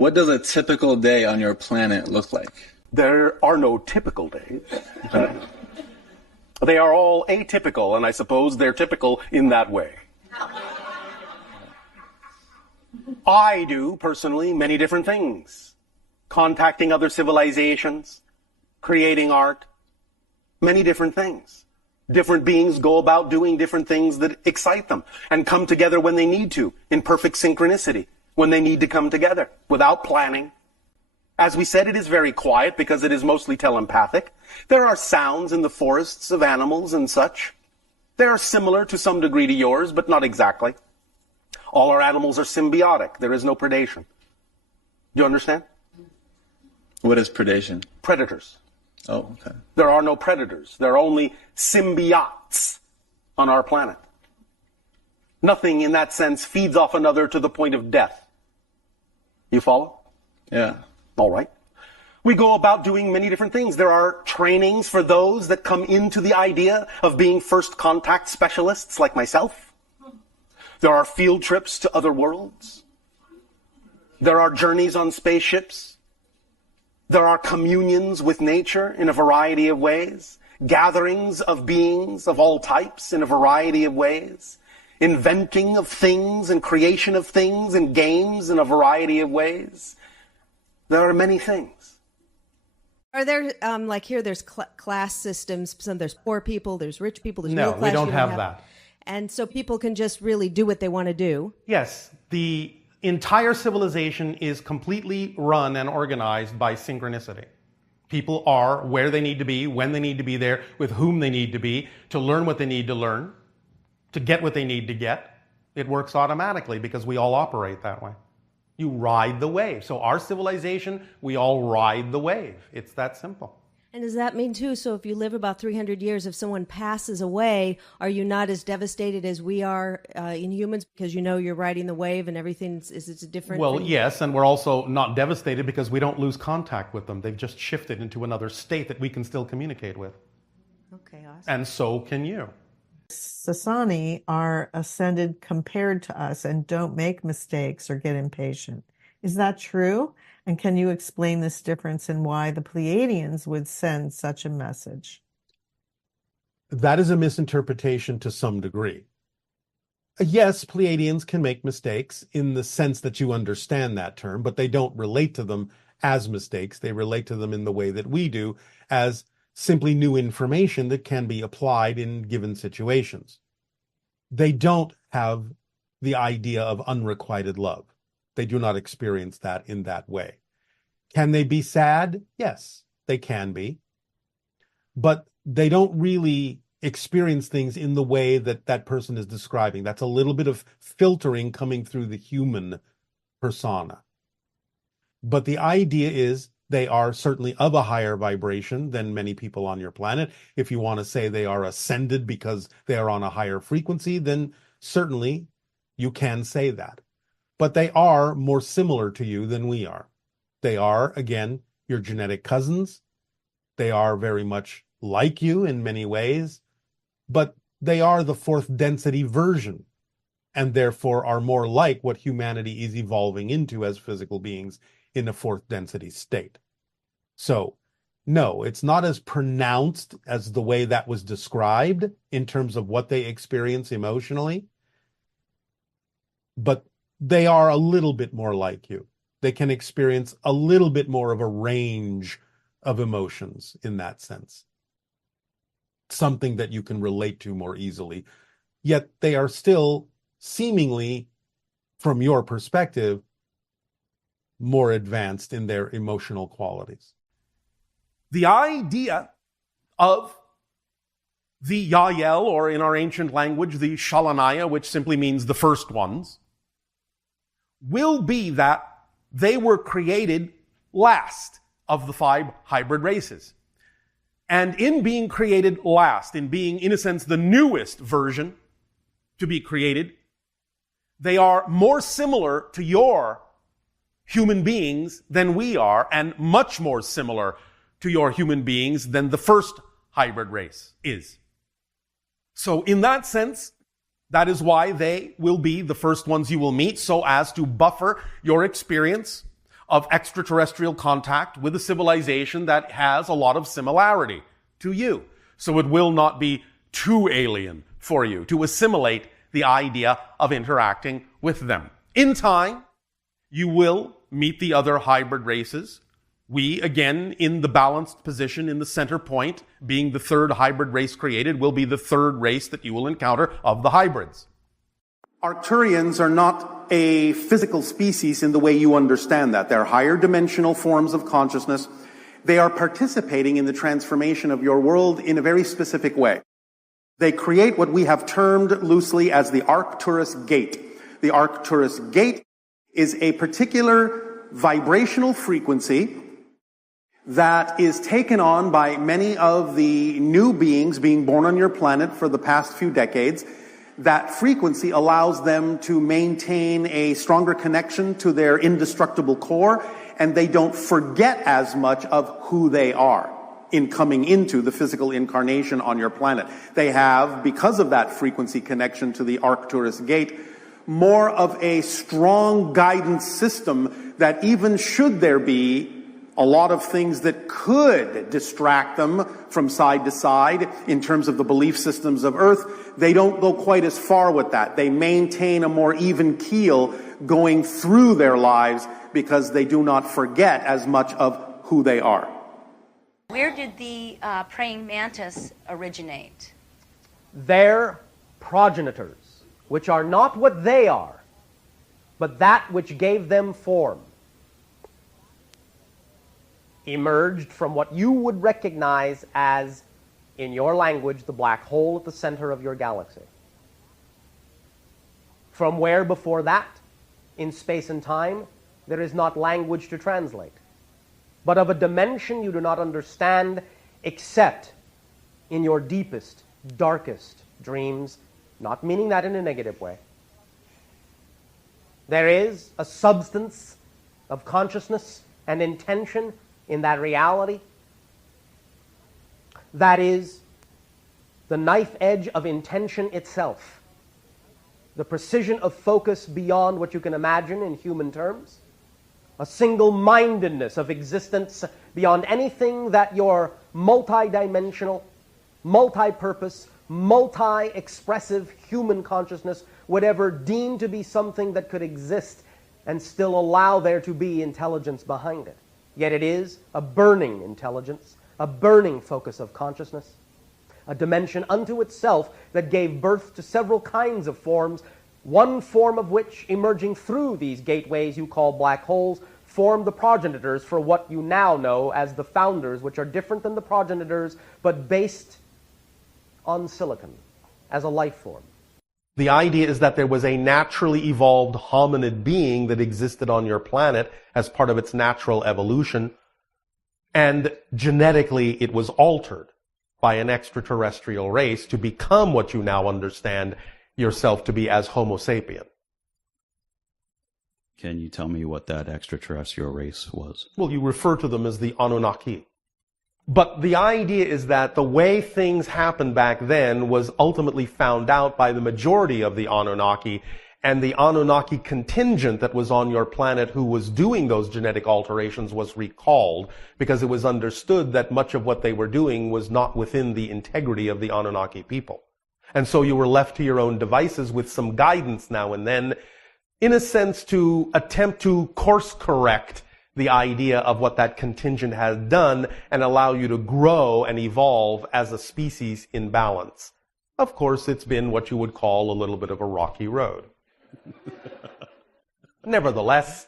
What does a typical day on your planet look like? There are no typical days. They are all atypical, and I suppose they're typical in that way. I do, personally, many different things. Contacting other civilizations, creating art, many different things. Different beings go about doing different things that excite them and come together when they need to, in perfect synchronicity, when they need to come together, without planning. As we said, it is very quiet because it is mostly telepathic. There are sounds in the forests of animals and such. They are similar to some degree to yours, but not exactly. All our animals are symbiotic. There is no predation. Do you understand? What is predation? Predators. Oh, okay. There are no predators. There are only symbiotes on our planet. Nothing in that sense feeds off another to the point of death. You follow? Yeah. All right. We go about doing many different things. There are trainings for those that come into the idea of being first contact specialists like myself. There are field trips to other worlds. There are journeys on spaceships. There are communions with nature in a variety of ways. Gatherings of beings of all types in a variety of ways. Inventing of things and creation of things and games in a variety of ways. There are many things. Are there, like here, there's class systems. There's poor people, there's rich people, there's middle class. No, we don't have that. And so people can just really do what they want to do. Yes, the entire civilization is completely run and organized by synchronicity. People are where they need to be, when they need to be there, with whom they need to be, to learn what they need to learn, to get what they need to get. It works automatically because we all operate that way. You ride the wave. So our civilization, we all ride the wave. It's that simple. And does that mean, too, so if you live about 300 years, if someone passes away, are you not as devastated as we are in humans because you know you're riding the wave and everything is a different Well, thing? yes, and we're also not devastated because we don't lose contact with them. They've just shifted into another state that we can still communicate with. Okay, awesome. And so can you. Essassani are ascended compared to us and don't make mistakes or get impatient. Is that true? And can you explain this difference and why the Pleiadians would send such a message? That is a misinterpretation to some degree. Yes, Pleiadians can make mistakes in the sense that you understand that term, but they don't relate to them as mistakes. They relate to them in the way that we do, as simply new information that can be applied in given situations. They don't have the idea of unrequited love. They do not experience that in that way. Can they be sad? Yes, they can be. But they don't really experience things in the way that that person is describing. That's a little bit of filtering coming through the human persona. But the idea is they are certainly of a higher vibration than many people on your planet. If you want to say they are ascended because they are on a higher frequency, then certainly you can say that. But they are more similar to you than we are. They are, again, your genetic cousins. They are very much like you in many ways, but they are the fourth density version, and therefore are more like what humanity is evolving into as physical beings in a fourth density state. So, no, it's not as pronounced as the way that was described in terms of what they experience emotionally, but they are a little bit more like you. They can experience a little bit more of a range of emotions in that sense. Something that you can relate to more easily. Yet they are still seemingly, from your perspective, more advanced in their emotional qualities. The idea of the YahYel, or in our ancient language, the Shalanaya, which simply means the first ones, will be that they were created last of the 5 hybrid races. And in being created last, in being, in a sense, the newest version to be created, they are more similar to your human beings than we are, and much more similar to your human beings than the first hybrid race is. So in that sense, that is why they will be the first ones you will meet, so as to buffer your experience of extraterrestrial contact with a civilization that has a lot of similarity to you. So it will not be too alien for you to assimilate the idea of interacting with them. In time, you will meet the other hybrid races. We, again, in the balanced position, in the center point, being the third hybrid race created, will be the third race that you will encounter of the hybrids. Arcturians are not a physical species in the way you understand that. They're higher dimensional forms of consciousness. They are participating in the transformation of your world in a very specific way. They create what we have termed loosely as the Arcturus gate. The Arcturus gate is a particular vibrational frequency that is taken on by many of the new beings being born on your planet for the past few decades. That frequency allows them to maintain a stronger connection to their indestructible core, and they don't forget as much of who they are in coming into the physical incarnation on your planet. They have, because of that frequency connection to the Arcturus gate, more of a strong guidance system that even should there be a lot of things that could distract them from side to side in terms of the belief systems of Earth, they don't go quite as far with that. They maintain a more even keel going through their lives because they do not forget as much of who they are. Where did the praying mantis originate? Their progenitors, which are not what they are, but that which gave them form, emerged from what you would recognize as, in your language, the black hole at the center of your galaxy. From where before that, in space and time, there is not language to translate, but of a dimension you do not understand except in your deepest, darkest dreams, not meaning that in a negative way. There is a substance of consciousness and intention in that reality that is the knife edge of intention itself, the precision of focus beyond what you can imagine in human terms, a single-mindedness of existence beyond anything that your multi-dimensional, multi-purpose, multi-expressive human consciousness would ever deem to be something that could exist and still allow there to be intelligence behind it. Yet it is a burning intelligence, a burning focus of consciousness, a dimension unto itself that gave birth to several kinds of forms, one form of which, emerging through these gateways you call black holes, formed the progenitors for what you now know as the founders, which are different than the progenitors, but based on silicon as a life form. The idea is that there was a naturally evolved hominid being that existed on your planet as part of its natural evolution, and genetically it was altered by an extraterrestrial race to become what you now understand yourself to be as Homo sapien. Can you tell me what that extraterrestrial race was? Well, you refer to them as the Anunnaki. But the idea is that the way things happened back then was ultimately found out by the majority of the Anunnaki, and the Anunnaki contingent that was on your planet who was doing those genetic alterations was recalled because it was understood that much of what they were doing was not within the integrity of the Anunnaki people. And so you were left to your own devices with some guidance now and then, in a sense to attempt to course correct the idea of what that contingent has done and allow you to grow and evolve as a species in balance. Of course, it's been what you would call a little bit of a rocky road. Nevertheless,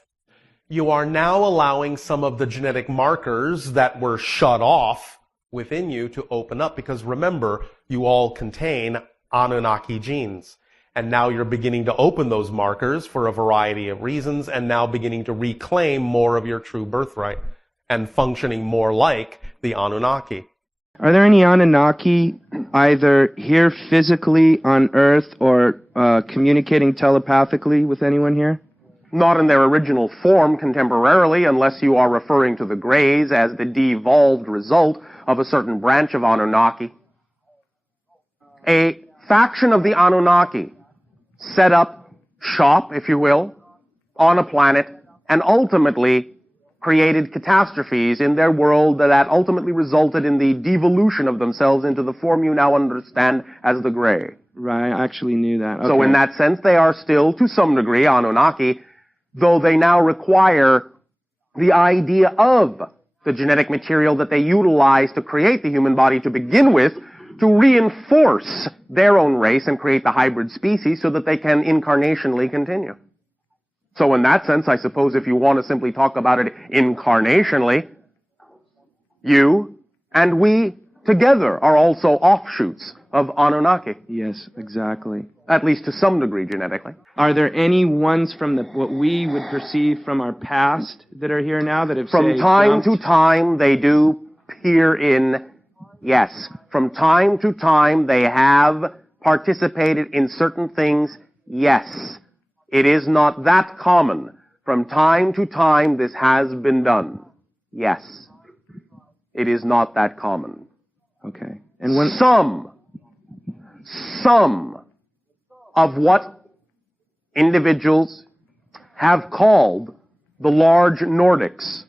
you are now allowing some of the genetic markers that were shut off within you to open up, because remember, you all contain Anunnaki genes. And now you're beginning to open those markers for a variety of reasons, and now beginning to reclaim more of your true birthright and functioning more like the Anunnaki. Are there any Anunnaki either here physically on Earth or communicating telepathically with anyone here? Not in their original form contemporarily, unless you are referring to the Greys as the devolved result of a certain branch of Anunnaki. A faction of the Anunnaki set up shop, if you will, on a planet, and ultimately created catastrophes in their world that ultimately resulted in the devolution of themselves into the form you now understand as the Grey. Right, I actually knew that. Okay. So in that sense, they are still, to some degree, Anunnaki, though they now require the idea of the genetic material that they utilize to create the human body to begin with to reinforce their own race and create the hybrid species so that they can incarnationally continue. So in that sense, I suppose if you want to simply talk about it incarnationally, you and we together are also offshoots of Anunnaki. Yes, exactly. At least to some degree genetically. Are there any ones from what we would perceive from our past that are here now that have From time to time they do peer in, yes. From time to time they have participated in certain things, yes. It is not that common. From time to time this has been done, yes. It is not that common. Okay. And when some of what individuals have called the large Nordics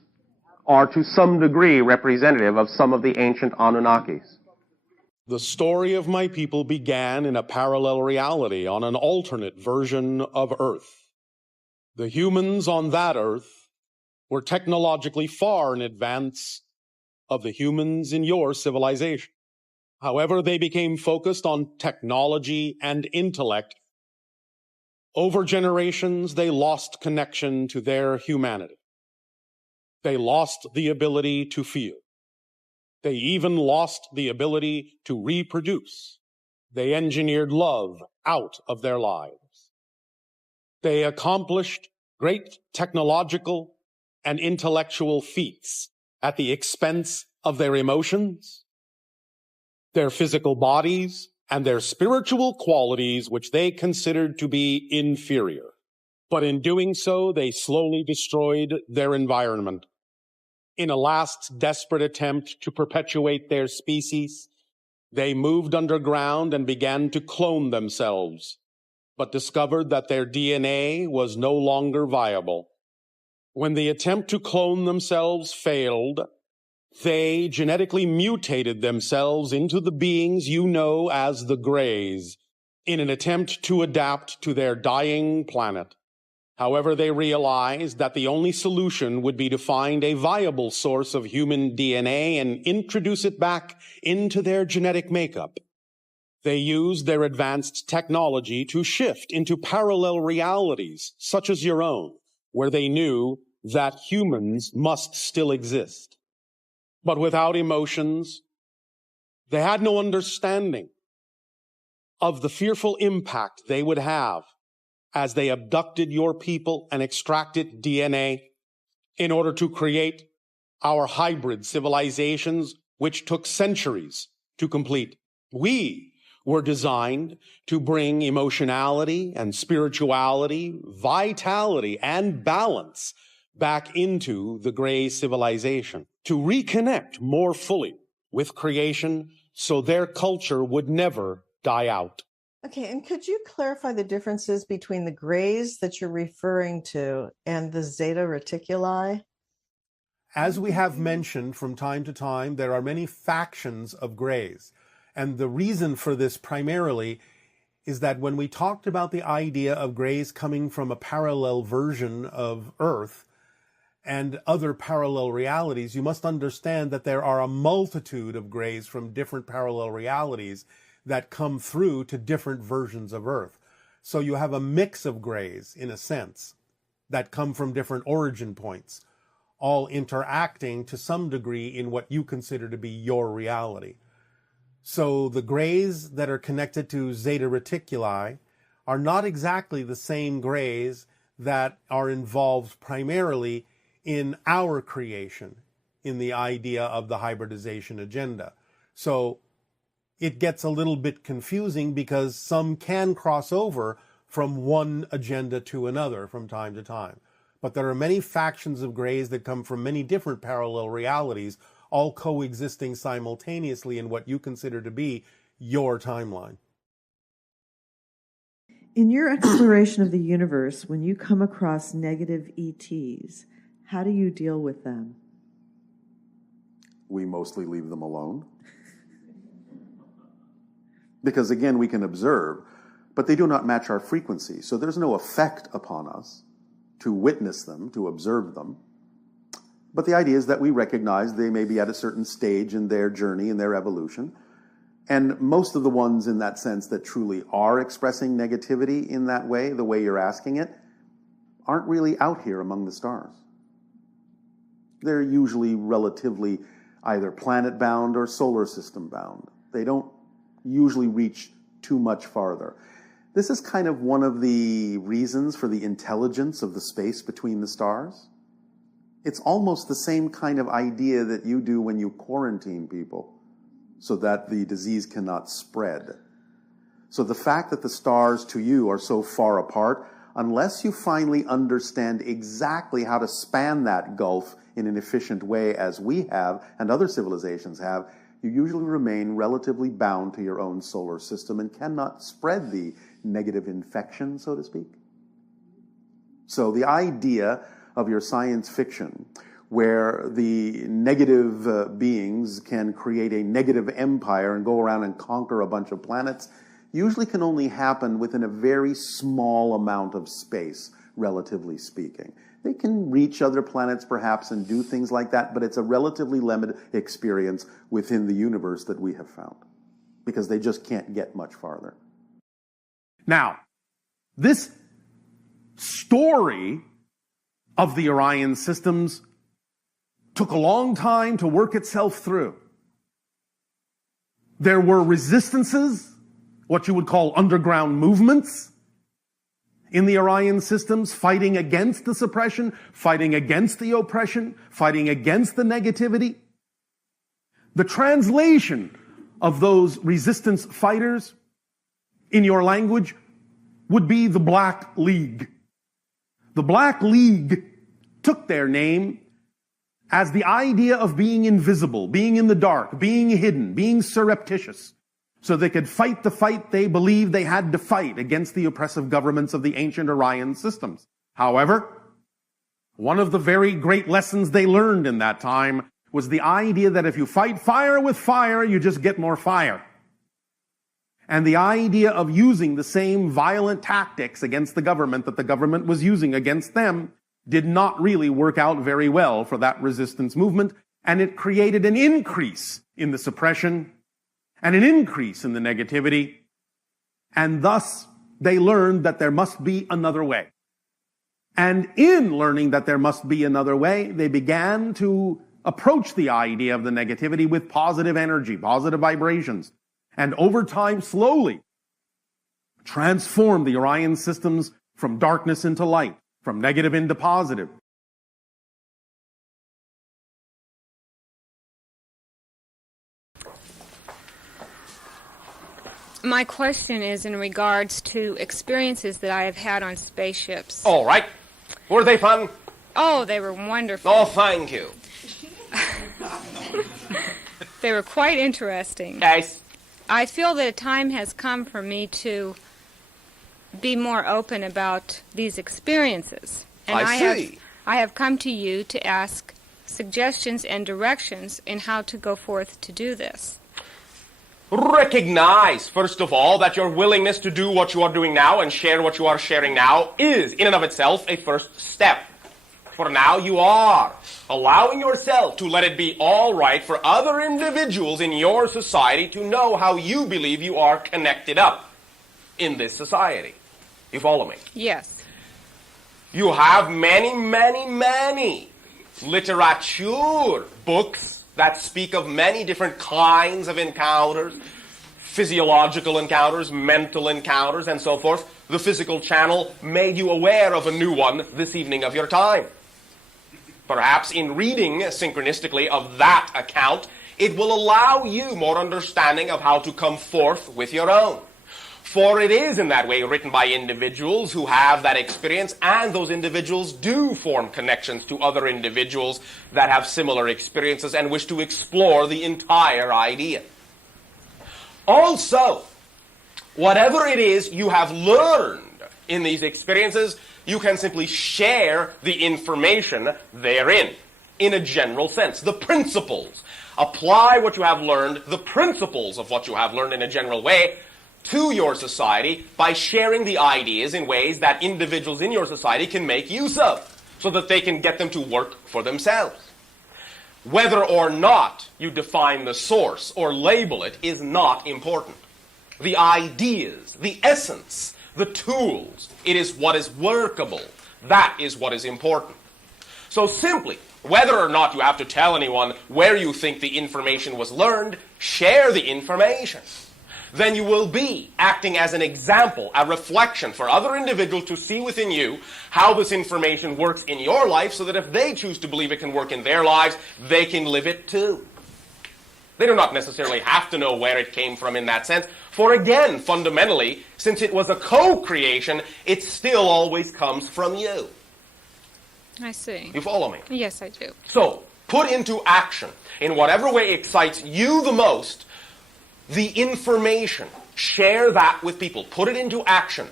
are to some degree representative of some of the ancient Anunnakis. The story of my people began in a parallel reality on an alternate version of Earth. The humans on that Earth were technologically far in advance of the humans in your civilization. However, they became focused on technology and intellect. Over generations, they lost connection to their humanity. They lost the ability to feel. They even lost the ability to reproduce. They engineered love out of their lives. They accomplished great technological and intellectual feats at the expense of their emotions, their physical bodies, and their spiritual qualities, which they considered to be inferior. But in doing so, they slowly destroyed their environment. In a last desperate attempt to perpetuate their species, they moved underground and began to clone themselves, but discovered that their DNA was no longer viable. When the attempt to clone themselves failed, they genetically mutated themselves into the beings you know as the Greys in an attempt to adapt to their dying planet. However, they realized that the only solution would be to find a viable source of human DNA and introduce it back into their genetic makeup. They used their advanced technology to shift into parallel realities, such as your own, where they knew that humans must still exist. But without emotions, they had no understanding of the fearful impact they would have as they abducted your people and extracted DNA in order to create our hybrid civilizations, which took centuries to complete. We were designed to bring emotionality and spirituality, vitality and balance back into the Grey civilization, to reconnect more fully with creation so their culture would never die out. Okay, and could you clarify the differences between the Greys that you're referring to and the Zeta Reticuli? As we have mentioned from time to time, there are many factions of Greys. And the reason for this primarily is that when we talked about the idea of Greys coming from a parallel version of Earth and other parallel realities, you must understand that there are a multitude of Greys from different parallel realities that come through to different versions of Earth. So you have a mix of Greys, in a sense, that come from different origin points, all interacting to some degree in what you consider to be your reality. So the Greys that are connected to Zeta Reticuli are not exactly the same Greys that are involved primarily in our creation, in the idea of the hybridization agenda. So it gets a little bit confusing because some can cross over from one agenda to another from time to time. But there are many factions of Greys that come from many different parallel realities, all coexisting simultaneously in what you consider to be your timeline. In your exploration of the universe, when you come across negative ETs, How do you deal with them? We mostly leave them alone. Because again, we can observe, but they do not match our frequency. So there's no effect upon us to witness them, to observe them. But the idea is that we recognize they may be at a certain stage in their journey, in their evolution. And most of the ones in that sense that truly are expressing negativity in that way, the way you're asking it, aren't really out here among the stars. They're usually relatively either planet-bound or solar system-bound. They don't usually reach too much farther. This is kind of one of the reasons for the intelligence of the space between the stars. It's almost the same kind of idea that you do when you quarantine people so that the disease cannot spread. So the fact that the stars to you are so far apart, unless you finally understand exactly how to span that gulf in an efficient way as we have and other civilizations have, you usually remain relatively bound to your own solar system and cannot spread the negative infection, so to speak. So the idea of your science fiction, where the negative beings can create a negative empire and go around and conquer a bunch of planets, usually can only happen within a very small amount of space, relatively speaking. They can reach other planets perhaps and do things like that, but it's a relatively limited experience within the universe that we have found, because they just can't get much farther. Now, this story of the Orion systems took a long time to work itself through. There were resistances, what you would call underground movements, in the Orion systems, fighting against the suppression, fighting against the oppression, fighting against the negativity. The translation of those resistance fighters in your language would be the Black League. The Black League took their name as the idea of being invisible, being in the dark, being hidden, being surreptitious, so they could fight the fight they believed they had to fight against the oppressive governments of the ancient Orion systems. However, one of the very great lessons they learned in that time was the idea that if you fight fire with fire, you just get more fire. And the idea of using the same violent tactics against the government that the government was using against them did not really work out very well for that resistance movement, and it created an increase in the suppression and an increase in the negativity, and thus they learned that there must be another way. And in learning that there must be another way, they began to approach the idea of the negativity with positive energy, positive vibrations, and over time slowly transform the Orion systems from darkness into light, from negative into positive. My question is in regards to experiences that I have had on spaceships. All right. Were they fun? Oh, they were wonderful. Oh, thank you. They were quite interesting. Yes. I feel that a time has come for me to be more open about these experiences. And I see. I have come to you to ask suggestions and directions in how to go forth to do this. Recognize, first of all, that your willingness to do what you are doing now and share what you are sharing now is, in and of itself, a first step. For now, you are allowing yourself to let it be all right for other individuals in your society to know how you believe you are connected up in this society. You follow me? Yes. You have many literature books that speak of many different kinds of encounters, physiological encounters, mental encounters, and so forth. The physical channel made you aware of a new one this evening of your time. Perhaps in reading synchronistically of that account, it will allow you more understanding of how to come forth with your own. For it is in that way written by individuals who have that experience, and those individuals do form connections to other individuals that have similar experiences and wish to explore the entire idea. Also, whatever it is you have learned in these experiences, you can simply share the information therein, in a general sense. The principles. Apply what you have learned, the principles of what you have learned in a general way, to your society by sharing the ideas in ways that individuals in your society can make use of, so that they can get them to work for themselves. Whether or not you define the source or label it is not important. The ideas, the essence, the tools, it is what is workable. That is what is important. So simply, whether or not you have to tell anyone where you think the information was learned, share the information. Then you will be acting as an example, a reflection for other individuals to see within you how this information works in your life, so that if they choose to believe it can work in their lives, they can live it too. They do not necessarily have to know where it came from in that sense, for again, fundamentally, since it was a co-creation, it still always comes from you. I see. You follow me? Yes, I do. So, put into action, in whatever way excites you the most, the information. Share that with people. Put it into action.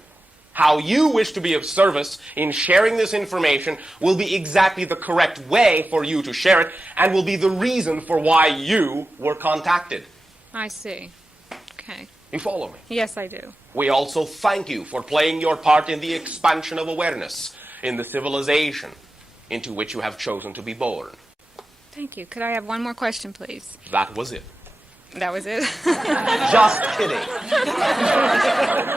How you wish to be of service in sharing this information will be exactly the correct way for you to share it, and will be the reason for why you were contacted. I see. Okay. You follow me? Yes, I do. We also thank you for playing your part in the expansion of awareness in the civilization into which you have chosen to be born. Thank you. Could I have one more question, please? That was it. That was it? Just kidding.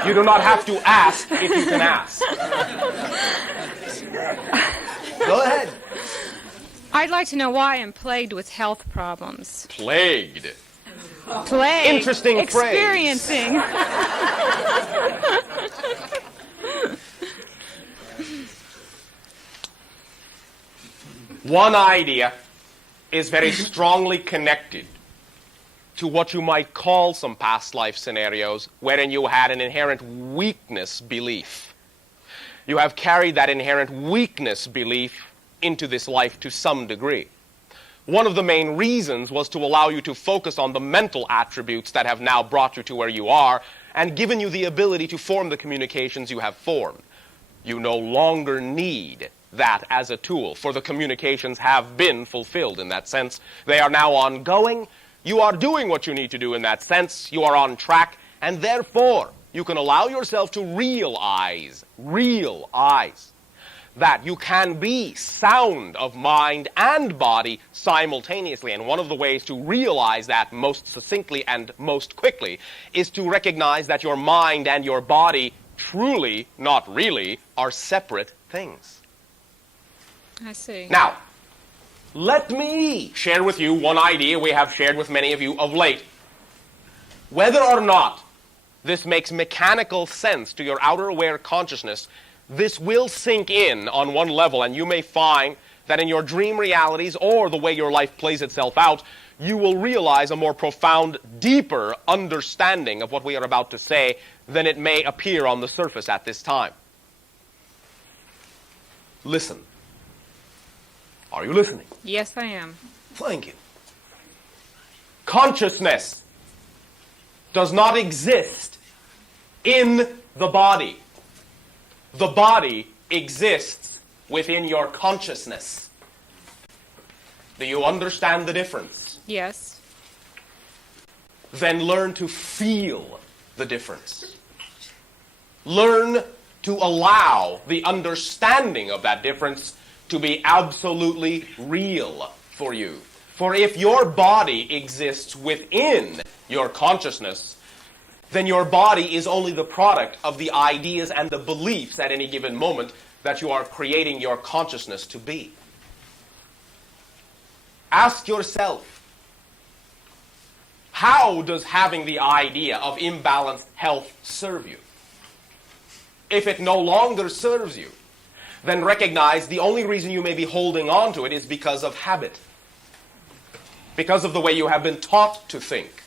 You do not have to ask if you can ask. Go ahead. I'd like to know why I'm plagued with health problems. Plagued. Plagued. Interesting Experiencing. One idea is very strongly connected to what you might call some past life scenarios wherein you had an inherent weakness belief. You have carried that inherent weakness belief into this life to some degree. One of the main reasons was to allow you to focus on the mental attributes that have now brought you to where you are and given you the ability to form the communications you have formed. You no longer need that as a tool, for the communications have been fulfilled in that sense. They are now ongoing. You are doing what you need to do in that sense. You are on track, and therefore you can allow yourself to realize that you can be sound of mind and body simultaneously. And one of the ways to realize that most succinctly and most quickly is to recognize that your mind and your body truly, not really, are separate things. I see. Now, let me share with you one idea we have shared with many of you of late. Whether or not this makes mechanical sense to your outer aware consciousness, this will sink in on one level, and you may find that in your dream realities or the way your life plays itself out, you will realize a more profound, deeper understanding of what we are about to say than it may appear on the surface at this time. Listen. Are you listening? Yes, I am. Thank you. Consciousness does not exist in the body. The body exists within your consciousness. Do you understand the difference? Yes. Then learn to feel the difference. Learn to allow the understanding of that difference to be absolutely real for you. For if your body exists within your consciousness, then your body is only the product of the ideas and the beliefs at any given moment that you are creating your consciousness to be. Ask yourself, how does having the idea of imbalanced health serve you? If it no longer serves you, then recognize the only reason you may be holding on to it is because of habit. Because of the way you have been taught to think.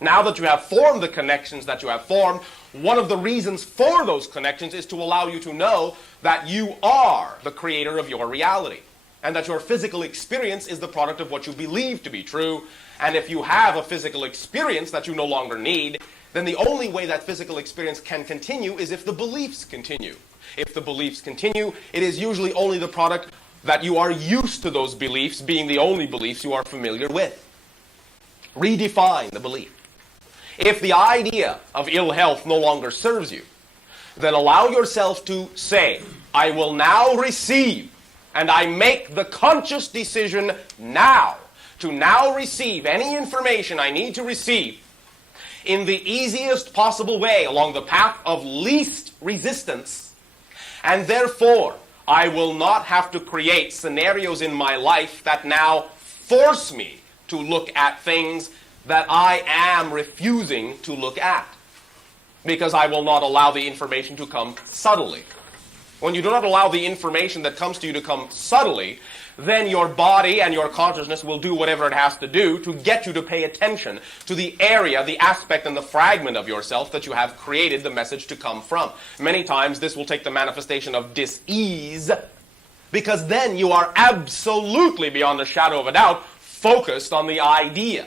Now that you have formed the connections that you have formed, one of the reasons for those connections is to allow you to know that you are the creator of your reality, and that your physical experience is the product of what you believe to be true. And if you have a physical experience that you no longer need, then the only way that physical experience can continue is if the beliefs continue. If the beliefs continue, it is usually only the product that you are used to those beliefs being the only beliefs you are familiar with. Redefine the belief. If the idea of ill health no longer serves you, then allow yourself to say, I will now receive, and I make the conscious decision now to now receive any information I need to receive in the easiest possible way along the path of least resistance, and therefore I will not have to create scenarios in my life that now force me to look at things that I am refusing to look at, because I will not allow the information to come subtly. When you do not allow the information that comes to you to come subtly, then your body and your consciousness will do whatever it has to do to get you to pay attention to the area, the aspect, and the fragment of yourself that you have created the message to come from. Many times this will take the manifestation of dis-ease, because then you are absolutely, beyond a shadow of a doubt, focused on the idea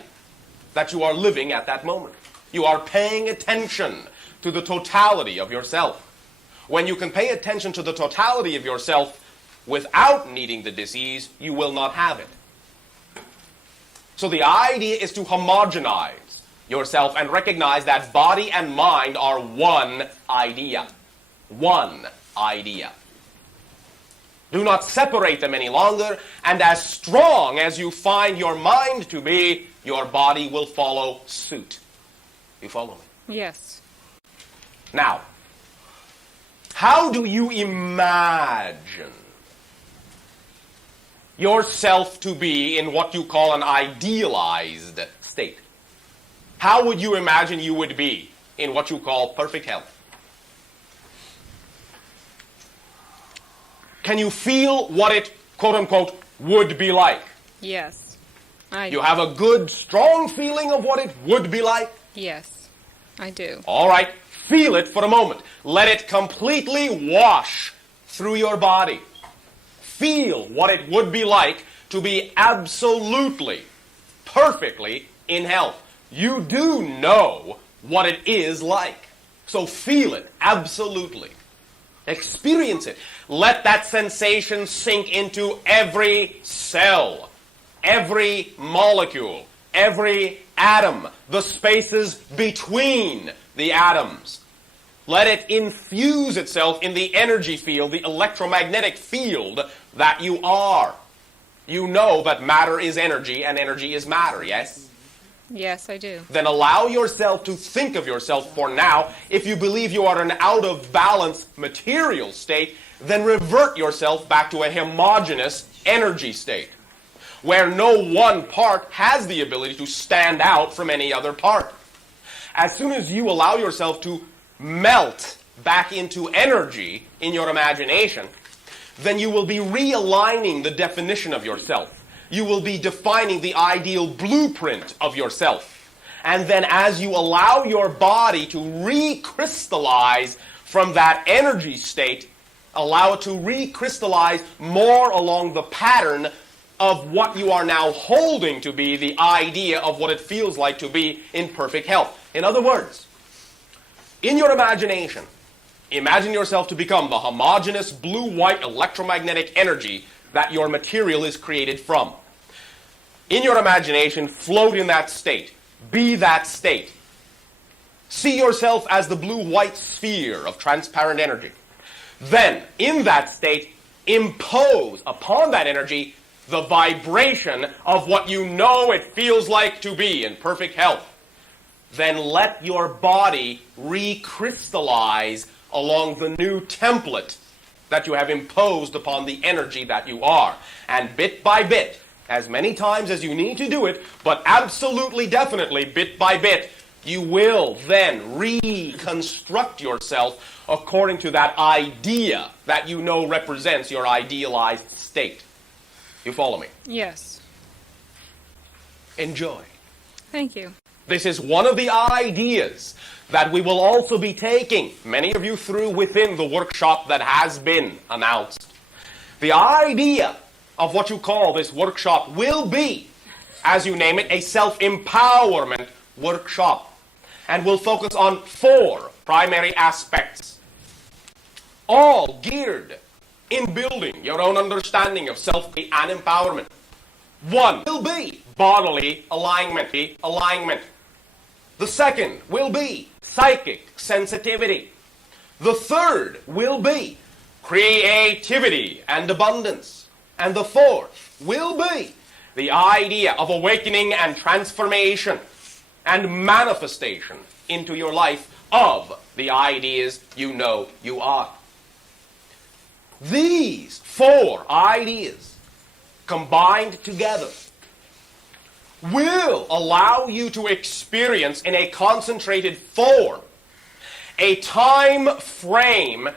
that you are living at that moment. You are paying attention to the totality of yourself. When you can pay attention to the totality of yourself without needing the disease, you will not have it. So the idea is to homogenize yourself and recognize that body and mind are one idea. One idea. Do not separate them any longer, and as strong as you find your mind to be, your body will follow suit. You follow me? Yes. Now, how do you imagine yourself to be in what you call an idealized state? How would you imagine you would be in what you call perfect health? Can you feel what it, quote-unquote, would be like? Yes. You have a good, strong feeling of what it would be like? Yes, I do. All right, feel it for a moment. Let it completely wash through your body. Feel what it would be like to be absolutely, perfectly in health. You do know what it is like. So feel it, absolutely. Experience it. Let that sensation sink into every cell, every molecule, every atom, the spaces between the atoms. Let it infuse itself in the energy field, the electromagnetic field that you are. You know that matter is energy and energy is matter, yes? Yes, I do. Then allow yourself to think of yourself for now. If you believe you are an out of balance material state, then revert yourself back to a homogeneous energy state, where no one part has the ability to stand out from any other part. As soon as you allow yourself to melt back into energy in your imagination, then you will be realigning the definition of yourself. You will be defining the ideal blueprint of yourself. And then as you allow your body to recrystallize from that energy state, allow it to recrystallize more along the pattern of what you are now holding to be the idea of what it feels like to be in perfect health. In other words, in your imagination, imagine yourself to become the homogeneous blue-white electromagnetic energy that your material is created from. In your imagination, float in that state. Be that state. See yourself as the blue-white sphere of transparent energy. Then, in that state, impose upon that energy the vibration of what you know it feels like to be in perfect health. Then let your body recrystallize along the new template that you have imposed upon the energy that you are. And bit by bit, as many times as you need to do it, but absolutely definitely bit by bit, you will then reconstruct yourself according to that idea that you know represents your idealized state. You follow me? Yes. Enjoy. Thank you. This is one of the ideas that we will also be taking many of you through within the workshop that has been announced. The idea of what you call this workshop will be, as you name it, a self-empowerment workshop. And will focus on 4 primary aspects. all geared in building your own understanding of self and empowerment. One will be bodily alignment. The second will be psychic sensitivity. The third will be creativity and abundance. And the fourth will be the idea of awakening and transformation and manifestation into your life of the ideas you know you are. These four ideas combined together will allow you to experience in a concentrated form a time frame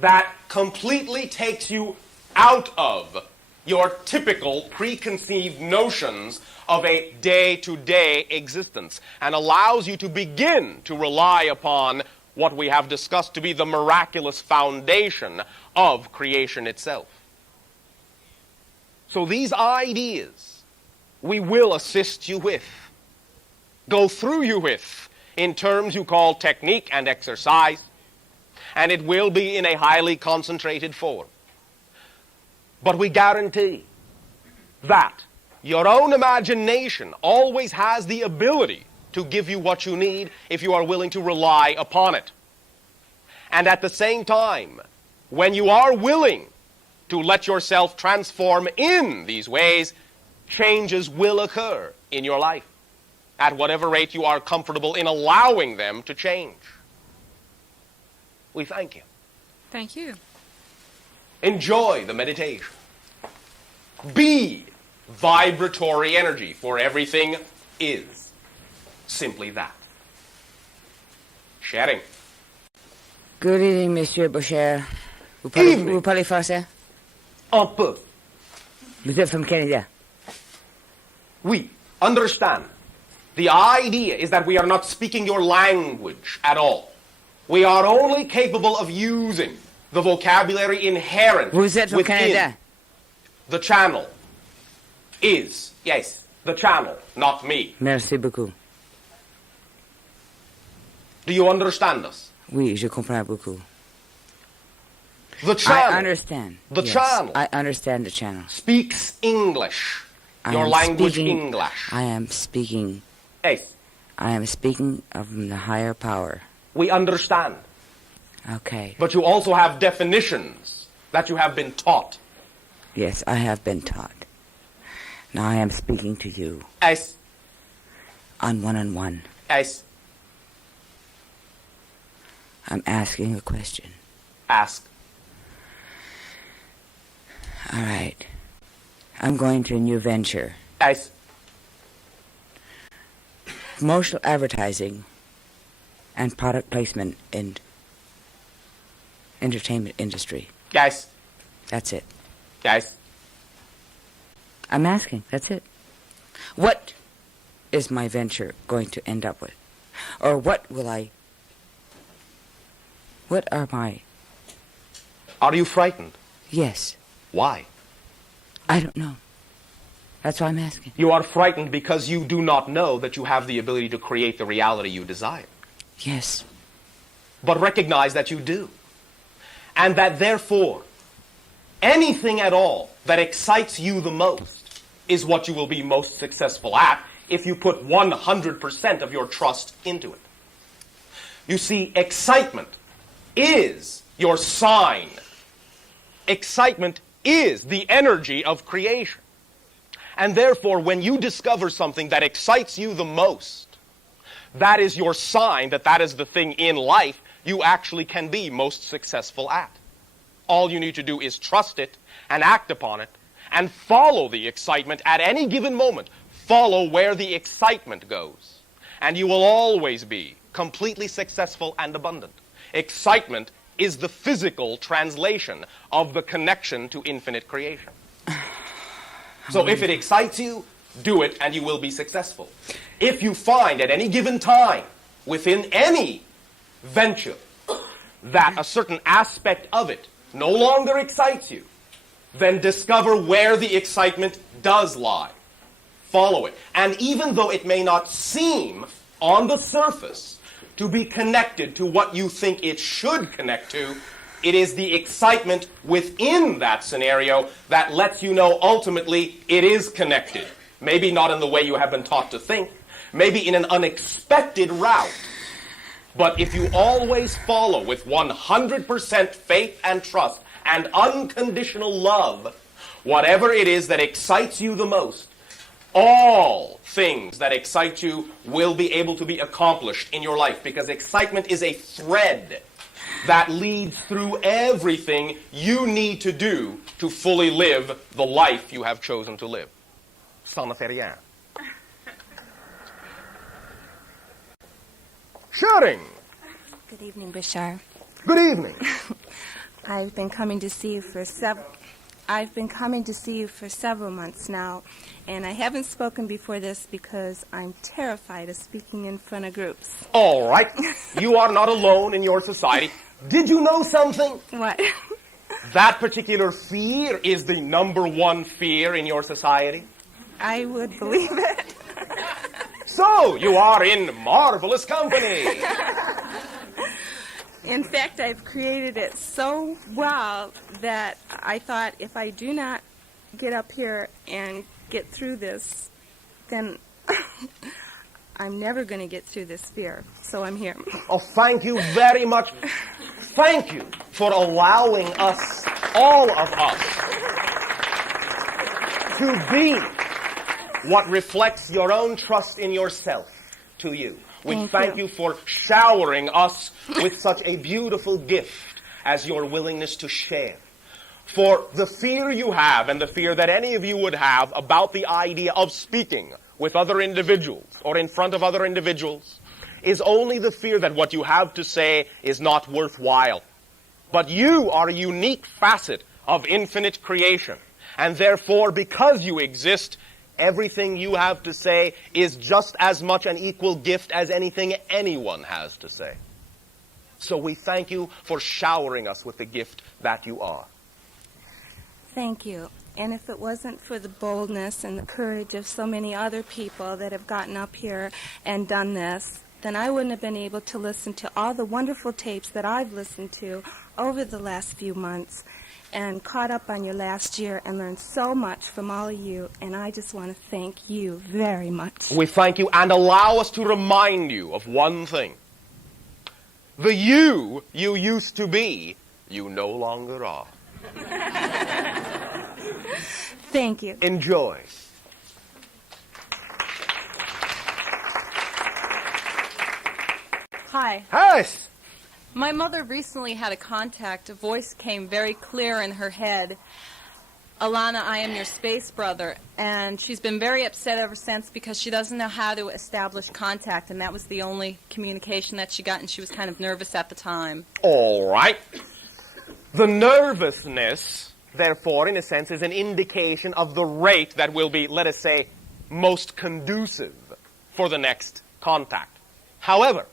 that completely takes you out of your typical preconceived notions of a day-to-day existence and allows you to begin to rely upon what we have discussed to be the miraculous foundation of creation itself. So these ideas we will assist you with, go through you with, in terms you call technique and exercise, and it will be in a highly concentrated form. But we guarantee that your own imagination always has the ability to give you what you need if you are willing to rely upon it. And at the same time, when you are willing to let yourself transform in these ways, changes will occur in your life at whatever rate you are comfortable in allowing them to change. We thank you. Thank you. Enjoy the meditation. Be vibratory energy, for everything is simply that. Sharing. Good evening, Monsieur Bashar. Vous parlez français? Un peu. Vous êtes from Canada? We understand. The idea is that we are not speaking your language at all. We are only capable of using the vocabulary inherent Vous êtes from within Canada? the channel. Is, yes, the channel, not me. Merci beaucoup. Do you understand us? Oui, je comprends beaucoup. The channel. I understand. The Yes, channel. I understand the channel. Speaks English. I Your am language speaking- English. I am speaking. Yes. I am speaking of the higher power. We understand. Okay. But you also have definitions that you have been taught. Yes, I have been taught. Now I am speaking to you. Yes. On one-on-one. Yes. I'm asking a question. Ask. All right. I'm going to a new venture. Yes. Promotional advertising and product placement in entertainment industry. Yes. That's it. Yes. I'm asking. That's it. What is my venture going to end up with? Or what are my... Are you frightened? Yes. Why? I don't know. That's why I'm asking. You are frightened because you do not know that you have the ability to create the reality you desire. Yes. But recognize that you do. And that therefore, anything at all that excites you the most is what you will be most successful at if you put 100% of your trust into it. You see, excitement is your sign. Excitement is the energy of creation. And therefore, when you discover something that excites you the most, that is your sign that that is the thing in life you actually can be most successful at. All you need to do is trust it and act upon it and follow the excitement at any given moment. Follow where the excitement goes. And you will always be completely successful and abundant. Excitement is the physical translation of the connection to infinite creation. So if it excites you, do it and you will be successful. If you find at any given time within any venture that a certain aspect of it no longer excites you, then discover where the excitement does lie. Follow it. And even though it may not seem on the surface to be connected to what you think it should connect to, It is the excitement within that scenario that lets you know ultimately it is connected. Maybe not in the way you have been taught to think, maybe in an unexpected route. But if you always follow with 100% faith and trust and unconditional love, whatever it is that excites you the most, all things that excite you will be able to be accomplished in your life, because excitement is a thread that leads through everything you need to do to fully live the life you have chosen to live. Ça ne fait rien. Shooting. Good evening, Bashar. Good evening. I've been coming to see you for several months now, and I haven't spoken before this because I'm terrified of speaking in front of groups. All right. You are not alone in your society. Did you know something? What? That particular fear is the #1 fear in your society. I would believe it. So, you are in marvelous company. In fact, I've created it so well that I thought if I do not get up here and get through this, then I'm never going to get through this fear. So I'm here. Oh, thank you very much. Thank you for allowing us, all of us, to be what reflects your own trust in yourself to you. We thank you for showering us with such a beautiful gift as your willingness to share. For the fear you have, and the fear that any of you would have about the idea of speaking with other individuals or in front of other individuals, is only the fear that what you have to say is not worthwhile. But you are a unique facet of infinite creation, and therefore, because you exist, everything you have to say is just as much an equal gift as anything anyone has to say. So we thank you for showering us with the gift that you are. Thank you. And if it wasn't for the boldness and the courage of so many other people that have gotten up here and done this, then I wouldn't have been able to listen to all the wonderful tapes that I've listened to over the last few months and caught up on your last year and learned so much from all of you, and I just want to thank you very much. We thank you, and allow us to remind you of one thing. The you used to be, you no longer are. Thank you. Enjoy. Hi. Hi. My mother recently had a contact. A voice came very clear in her head. Alana, I am your space brother. And she's been very upset ever since because she doesn't know how to establish contact, and that was the only communication that she got, and she was kind of nervous at the time. All right. The nervousness, therefore, in a sense, is an indication of the rate that will be, let us say, most conducive for the next contact. However,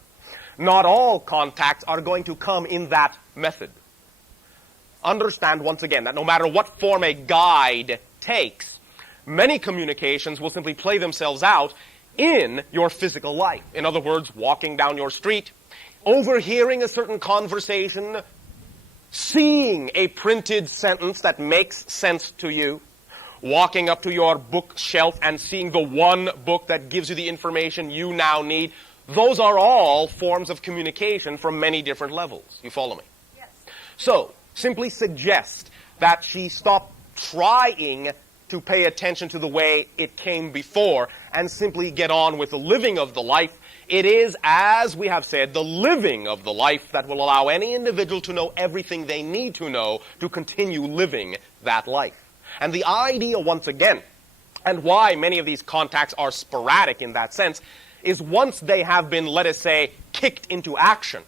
not all contacts are going to come in that method. Understand once again that no matter what form a guide takes, many communications will simply play themselves out in your physical life. In other words, walking down your street, overhearing a certain conversation, seeing a printed sentence that makes sense to you, walking up to your bookshelf and seeing the one book that gives you the information you now need. Those are all forms of communication from many different levels. You follow me? Yes. So, simply suggest that she stop trying to pay attention to the way it came before and simply get on with the living of the life. It is, as we have said, the living of the life that will allow any individual to know everything they need to know to continue living that life. And the idea, once again, and why many of these contacts are sporadic in that sense, is once they have been, let us say, kicked into action,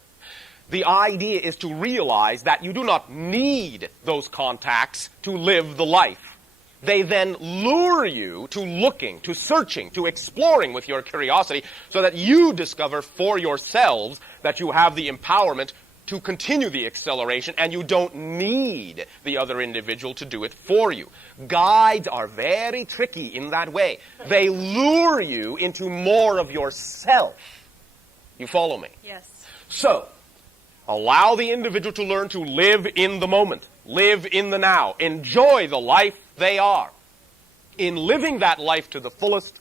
the idea is to realize that you do not need those contacts to live the life. They then lure you to looking, to searching, to exploring with your curiosity so that you discover for yourselves that you have the empowerment to continue the acceleration and you don't need the other individual to do it for you. Guides are very tricky in that way. They lure you into more of yourself. You follow me? Yes. So, Allow the individual to learn to live in the moment, live in the now, enjoy the life they are. In living that life to the fullest,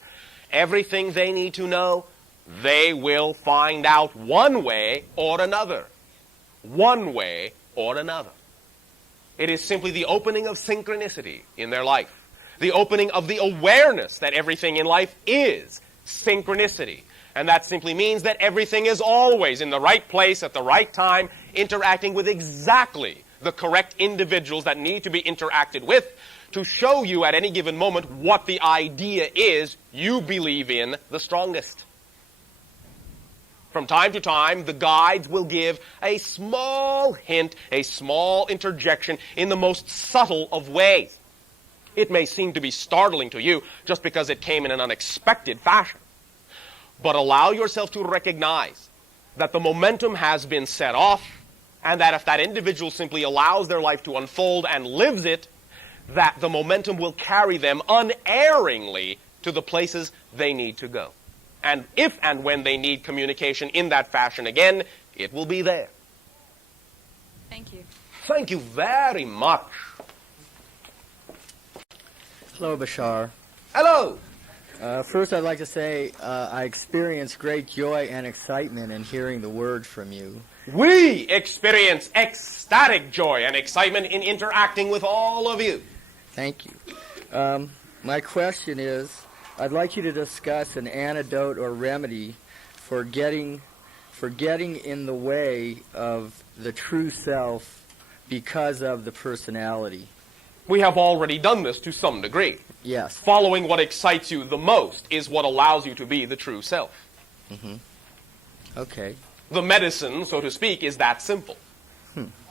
everything they need to know, they will find out one way or another. One way or another. It is simply the opening of synchronicity in their life. The opening of the awareness that everything in life is synchronicity. And that simply means that everything is always in the right place at the right time, interacting with exactly the correct individuals that need to be interacted with to show you at any given moment what the idea is you believe in the strongest. From time to time, the guides will give a small hint, a small interjection in the most subtle of ways. It may seem to be startling to you just because it came in an unexpected fashion. But allow yourself to recognize that the momentum has been set off, and that if that individual simply allows their life to unfold and lives it, that the momentum will carry them unerringly to the places they need to go. And if and when they need communication in that fashion again, it will be there. Thank you. Thank you very much. Hello, Bashar. Hello. First, I'd like to say I experienced great joy and excitement in hearing the word from you. We experience ecstatic joy and excitement in interacting with all of you. Thank you. My question is, I'd like you to discuss an antidote or remedy for getting in the way of the true self because of the personality. We have already done this to some degree. Yes. Following what excites you the most is what allows you to be the true self. Mm-hmm. Okay. The medicine, so to speak, is that simple.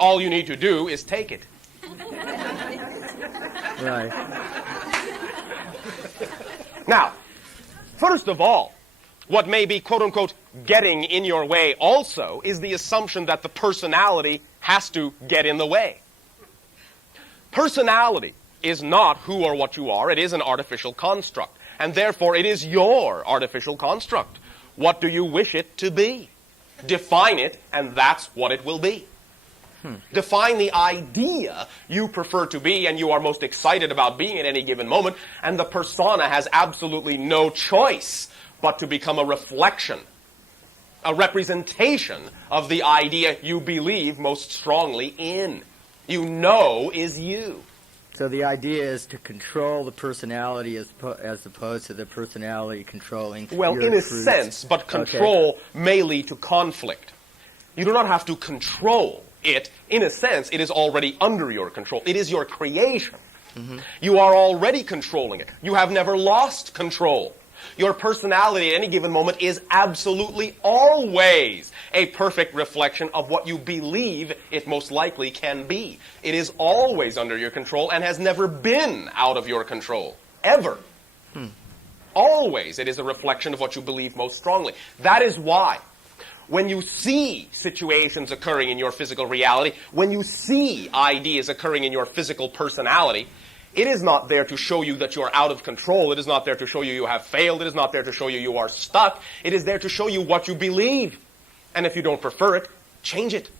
All you need to do is take it. Right. Now, first of all, what may be, quote-unquote, getting in your way also is the assumption that the personality has to get in the way. Personality is not who or what you are. It is an artificial construct. And therefore, it is your artificial construct. What do you wish it to be? Define it, and that's what it will be. Define the idea you prefer to be and you are most excited about being at any given moment, and the persona has absolutely no choice but to become a reflection, a representation of the idea you believe most strongly in. You know is you. So the idea is to control the personality as opposed to the personality controlling Well, your in a truths. sense, but control may lead to conflict. You do not have to control it. In a sense, it is already under your control. It is your creation. Mm-hmm. You are already controlling it. You have never lost control. Your personality at any given moment is absolutely always a perfect reflection of what you believe it most likely can be. It is always under your control and has never been out of your control, ever. Always it is a reflection of what you believe most strongly. That is why when you see situations occurring in your physical reality, when you see ideas occurring in your physical personality, it is not there to show you that you are out of control. It is not there to show you you have failed. It is not there to show you you are stuck. It is there to show you what you believe. And if you don't prefer it, change it.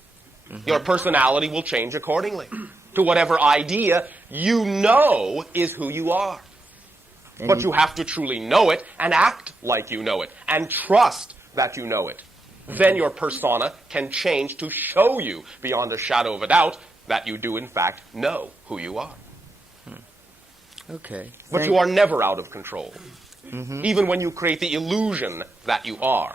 Your personality will change accordingly to whatever idea you know is who you are. But you have to truly know it and act like you know it and trust that you know it. Then your persona can change to show you beyond a shadow of a doubt that you do in fact know who you are. Okay. But you are never out of control, even when you create the illusion that you are.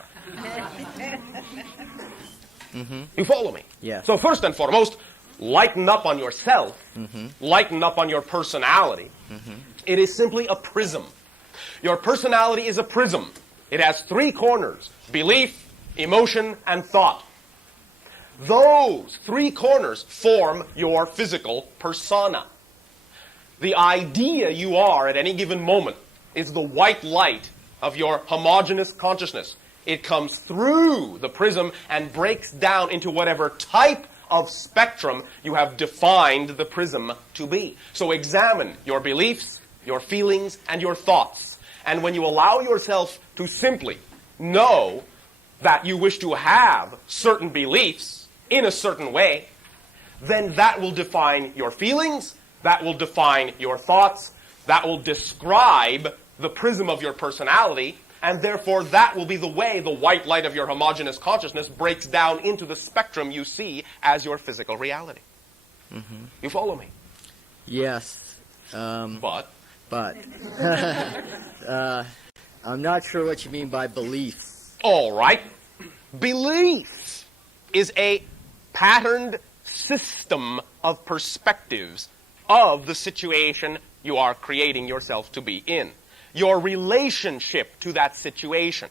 You follow me? Yes. So first and foremost, lighten up on yourself, lighten up on your personality. It is simply a prism. Your personality is a prism. It has three corners: belief, emotion, and thought. Those three corners form your physical persona. The idea you are at any given moment is the white light of your homogeneous consciousness. It comes through the prism and breaks down into whatever type of spectrum you have defined the prism to be. So examine your beliefs, your feelings, and your thoughts. And when you allow yourself to simply know that you wish to have certain beliefs, in a certain way, then that will define your feelings, that will define your thoughts, that will describe the prism of your personality, and therefore that will be the way the white light of your homogeneous consciousness breaks down into the spectrum you see as your physical reality. Mm-hmm. You follow me? Yes. But? I'm not sure what you mean by beliefs. All right. Belief is a patterned system of perspectives of the situation you are creating yourself to be in. Your relationship to that situation,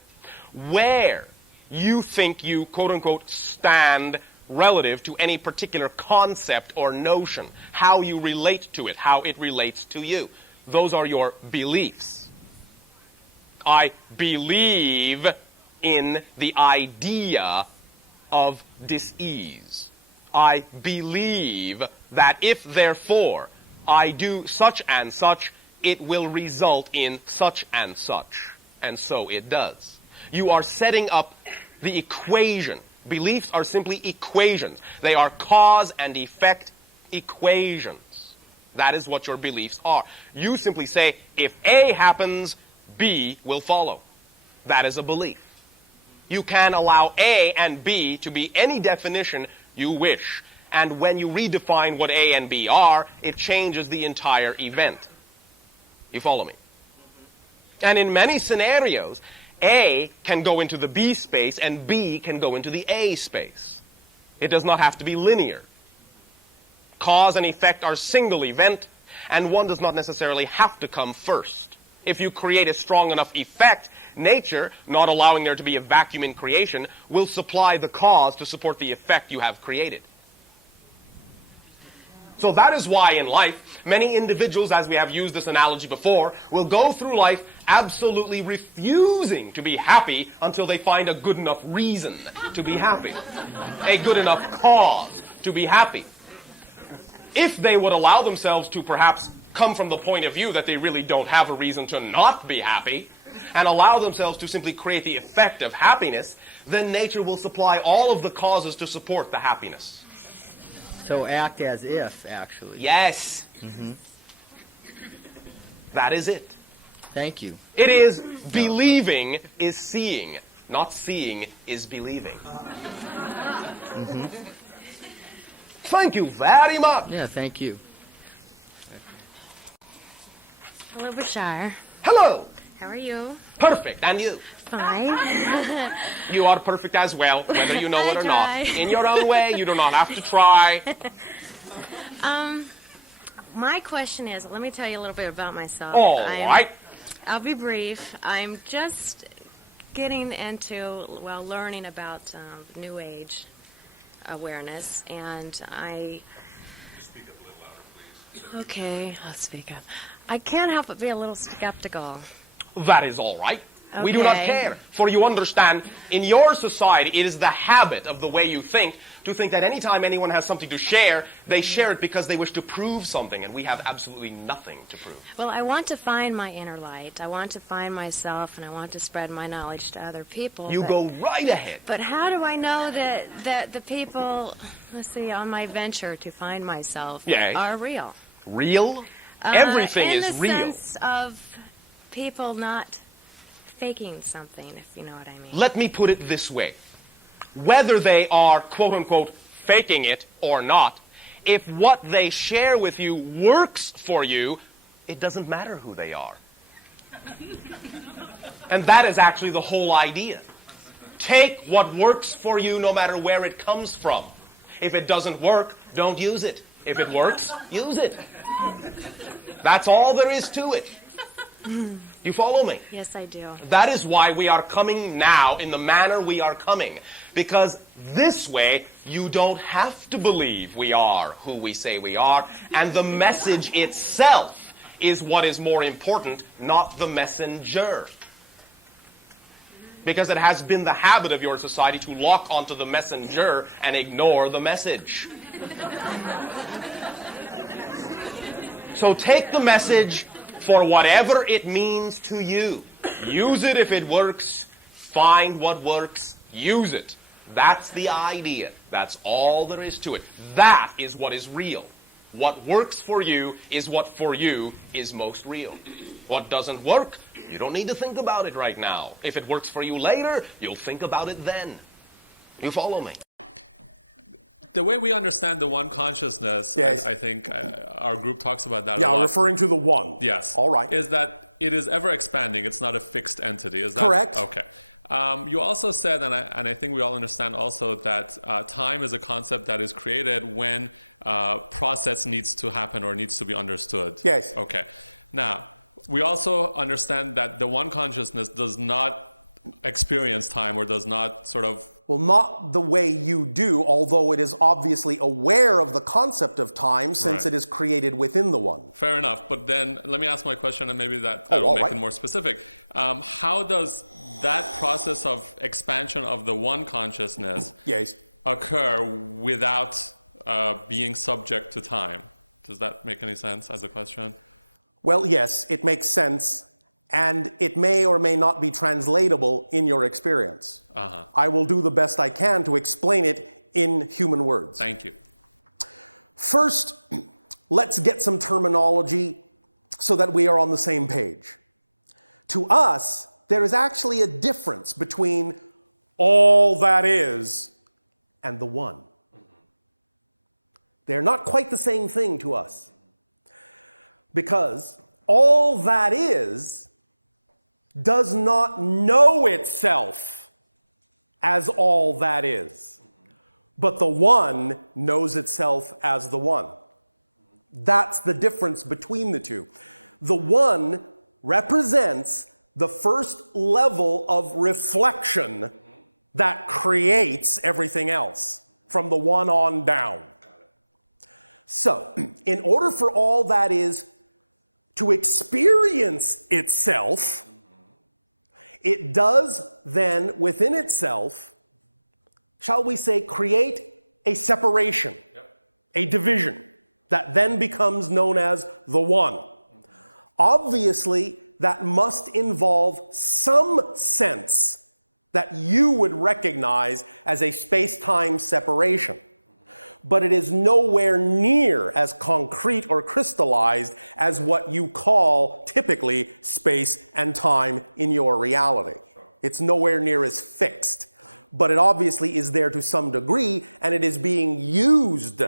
where you think you, quote-unquote, stand relative to any particular concept or notion, how you relate to it, how it relates to you. Those are your beliefs. I believe in the idea of dis-ease. I believe that if, therefore, I do such and such, it will result in such, and so it does. You are setting up the equation. Beliefs are simply equations. They are cause and effect equations. That is what your beliefs are. You simply say, if A happens, B will follow. That is a belief. You can allow A and B to be any definition you wish. And when you redefine what A and B are, it changes the entire event. You follow me? And in many scenarios, A can go into the B space and B can go into the A space. It does not have to be linear. Cause and effect are single event, and one does not necessarily have to come first. If you create a strong enough effect, nature, not allowing there to be a vacuum in creation, will supply the cause to support the effect you have created. So that is why in life, many individuals, as we have used this analogy before, will go through life absolutely refusing to be happy until they find a good enough reason to be happy, a good enough cause to be happy. If they would allow themselves to perhaps come from the point of view that they really don't have a reason to not be happy, and allow themselves to simply create the effect of happiness, then nature will supply all of the causes to support the happiness. So act as if, actually. Yes. Mm-hmm. That is it. Thank you. It is believing is seeing, not seeing is believing. Mm-hmm. Thank you very much. Yeah, thank you. Hello, Bashar. Hello. How are you? Perfect. And you? Fine. You are perfect as well, whether you know it or try. not. In your own way, you do not have to try. My question is, let me tell you a little bit about myself. All right. I'll be brief. I'm just getting into, learning about New Age awareness, and Speak up a little louder, please. Okay, I'll speak up. I can't help but be a little skeptical. That is all right. Okay. We do not care. For you understand, in your society, it is the habit of the way you think to think that anytime anyone has something to share, they share it because they wish to prove something, and we have absolutely nothing to prove. Well, I want to find my inner light. I want to find myself, and I want to spread my knowledge to other people. You go right ahead. But how do I know that the people, let's see, on my venture to find myself are real? Real? Everything is real. In the sense of people not faking something, if you know what I mean. Let me put it this way. Whether they are, quote-unquote, faking it or not, if what they share with you works for you, it doesn't matter who they are. And that is actually the whole idea. Take what works for you no matter where it comes from. If it doesn't work, don't use it. If it works, use it. That's all there is to it. You follow me? Yes, I do. That is why we are coming now in the manner we are coming. Because this way, you don't have to believe we are who we say we are, and the message itself is what is more important, not the messenger. Because it has been the habit of your society to lock onto the messenger and ignore the message. So take the message for whatever it means to you. Use it if it works. Find what works. Use it. That's the idea. That's all there is to it. That is what is real. What works for you is what for you is most real. What doesn't work, you don't need to think about it right now. If it works for you later, you'll think about it then. You follow me? The way we understand the one consciousness, yes. I think our group talks about that a Yeah, lot. referring to the one. Yes. All right. Is that it is ever expanding. It's not a fixed entity. Is that correct? Okay. You also said, and I think we all understand also, that time is a concept that is created when process needs to happen or needs to be understood. Yes. Okay. Now, we also understand that the one consciousness does not experience time or does not sort of... Well, not the way you do, although it is obviously aware of the concept of time since Right. it is created within the one. Fair enough. But then let me ask my question, and maybe that will make it more specific. How does that process of expansion of the one consciousness occur without being subject to time? Does that make any sense as a question? Well, yes, it makes sense, and it may or may not be translatable in your experience. I will do the best I can to explain it in human words. Thank you. First, let's get some terminology so that we are on the same page. To us, there is actually a difference between all that is and the one. They're not quite the same thing to us. Because all that is does not know itself as all that is. But the one knows itself as the one. That's the difference between the two. The one represents the first level of reflection that creates everything else, from the one on down. So, in order for all that is to experience itself, it does then, within itself, shall we say, create a separation, a division, that then becomes known as the one. Obviously, that must involve some sense that you would recognize as a space-time separation. But it is nowhere near as concrete or crystallized as what you call typically space and time in your reality. It's nowhere near as fixed. But it obviously is there to some degree, and it is being used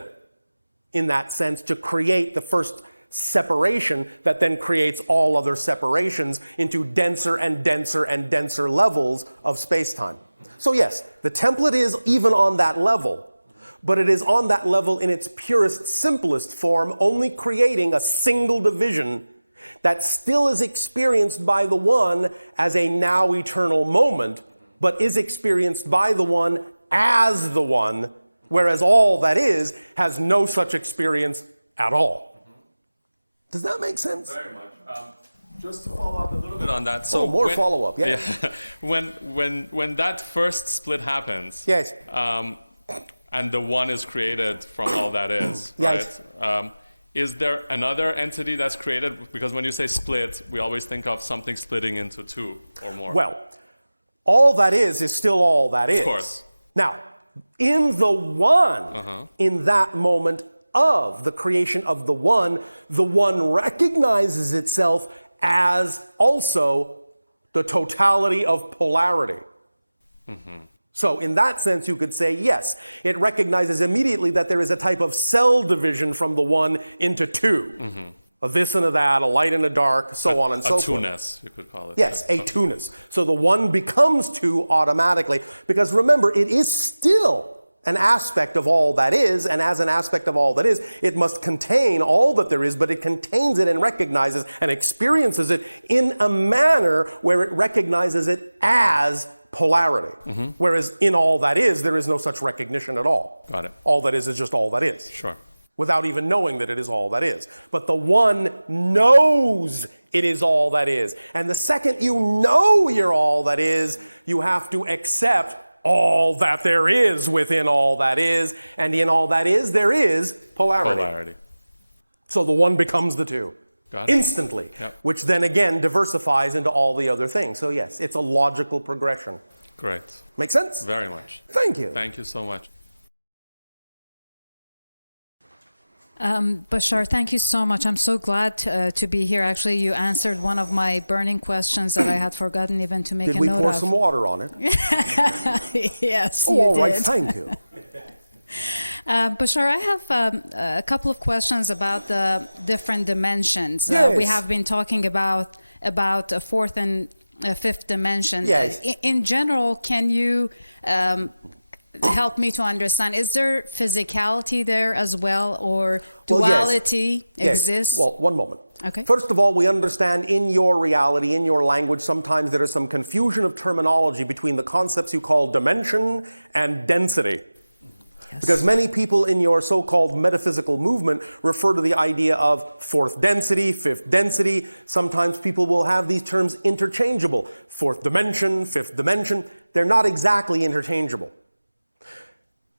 in that sense to create the first separation that then creates all other separations into denser and denser and denser levels of space-time. So yes, the template is even on that level, but it is on that level in its purest, simplest form, only creating a single division that still is experienced by the one as a now eternal moment, but is experienced by the one as the one, whereas all that is has no such experience at all. Does that make sense? Very much. Just to follow up a little bit on that. So more follow-up, yeah. When that first split happens, yes, and the one is created from all that is, yes. right? Is there another entity that's created? Because when you say split, we always think of something splitting into two or more. Well, all that is still all that is. Of course. Now, in the one, in that moment of the creation of the one recognizes itself as also the totality of polarity. So in that sense, you could say, yes, it recognizes immediately that there is a type of cell division from the one into two. A this and a that, a light and a dark, so on and so forth. A two-ness, you could call it. Yes, a two-ness. So the one becomes two automatically, because remember, it is still an aspect of all that is, and as an aspect of all that is, it must contain all that there is, but it contains it and recognizes and experiences it in a manner where it recognizes it as polarity. Whereas in all that is, there is no such recognition at all. Got it. All that is just all that is. Sure. Without even knowing that it is all that is. But the one knows it is all that is. And the second you know you're all that is, you have to accept all that there is within all that is, and in all that is, there is polarity. So the one becomes the two. Got it. Instantly, which then again diversifies into all the other things. So yes, it's a logical progression. Great. Make sense? Very much. Thank you. Thank you so much. Bashar, thank you so much. I'm so glad to be here. Actually, you answered one of my burning questions that I had forgotten even to make a note of. Did we pour some water on it? Yes, oh, you all right. did. Thank you. Bashar, I have a couple of questions about the different dimensions. Yes. We have been talking about a fourth and a fifth dimension. Yes. In general, can you help me to understand, is there physicality there as well, or duality exists? Well, one moment. Okay. First of all, we understand in your reality, in your language, sometimes there is some confusion of terminology between the concepts you call dimension and density. Yes. Because many people in your so-called metaphysical movement refer to the idea of fourth density, fifth density. Sometimes people will have these terms interchangeable. Fourth dimension, fifth dimension. They're not exactly interchangeable.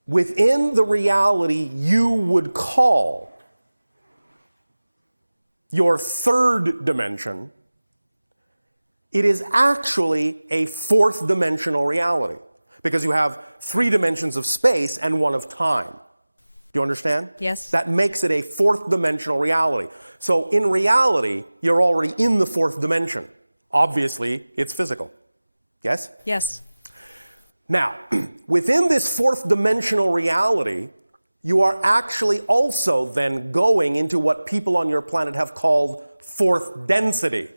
Within the reality you would call your third dimension, it is actually a fourth dimensional reality, because you have 3 dimensions of space and 1 of time. Do you understand? Yes. That makes it a fourth dimensional reality. So in reality, you're already in the fourth dimension. Obviously, it's physical. Yes? Yes. Now, within this fourth dimensional reality, you are actually also then going into what people on your planet have called fourth density.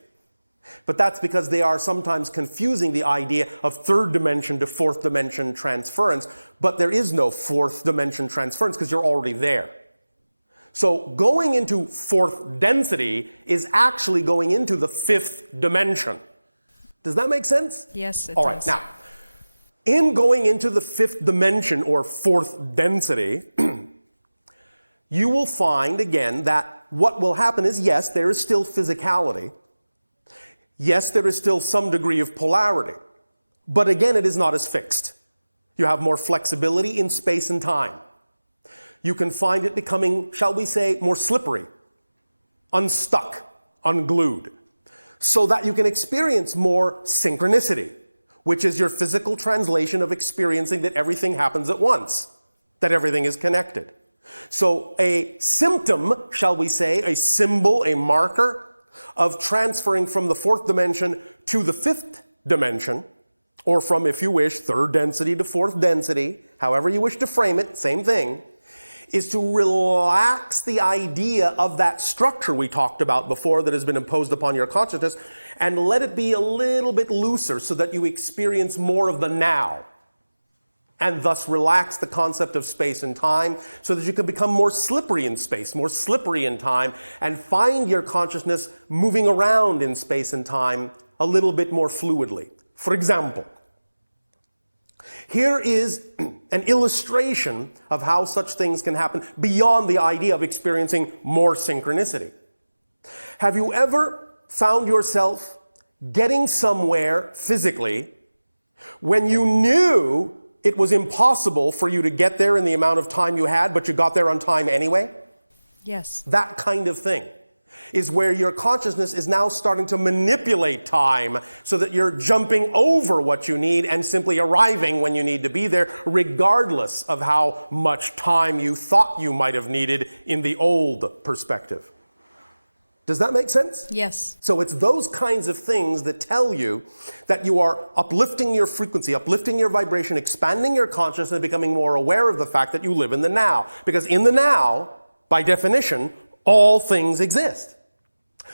But that's because they are sometimes confusing the idea of third dimension to fourth dimension transference. But there is no fourth dimension transference because you're already there. So going into fourth density is actually going into the fifth dimension. Does that make sense? Yes, it All does. right, now, in going into the fifth dimension or fourth density, you will find again that what will happen is, yes, there is still physicality. Yes, there is still some degree of polarity. But again, it is not as fixed. You have more flexibility in space and time. You can find it becoming, shall we say, more slippery, unstuck, unglued, so that you can experience more synchronicity, which is your physical translation of experiencing that everything happens at once, that everything is connected. So a symptom, shall we say, a symbol, a marker of transferring from the fourth dimension to the fifth dimension, or from, if you wish, third density to fourth density, however you wish to frame it, same thing, is to relax the idea of that structure we talked about before that has been imposed upon your consciousness, and let it be a little bit looser so that you experience more of the now, and thus relax the concept of space and time so that you can become more slippery in space, more slippery in time, and find your consciousness moving around in space and time a little bit more fluidly. For example, here is an illustration of how such things can happen beyond the idea of experiencing more synchronicity. Have you ever found yourself getting somewhere physically when you knew it was impossible for you to get there in the amount of time you had, but you got there on time anyway? Yes. That kind of thing is where your consciousness is now starting to manipulate time so that you're jumping over what you need and simply arriving when you need to be there, regardless of how much time you thought you might have needed in the old perspective. Does that make sense? Yes. So it's those kinds of things that tell you that you are uplifting your frequency, uplifting your vibration, expanding your consciousness, becoming more aware of the fact that you live in the now. Because in the now, by definition, all things exist.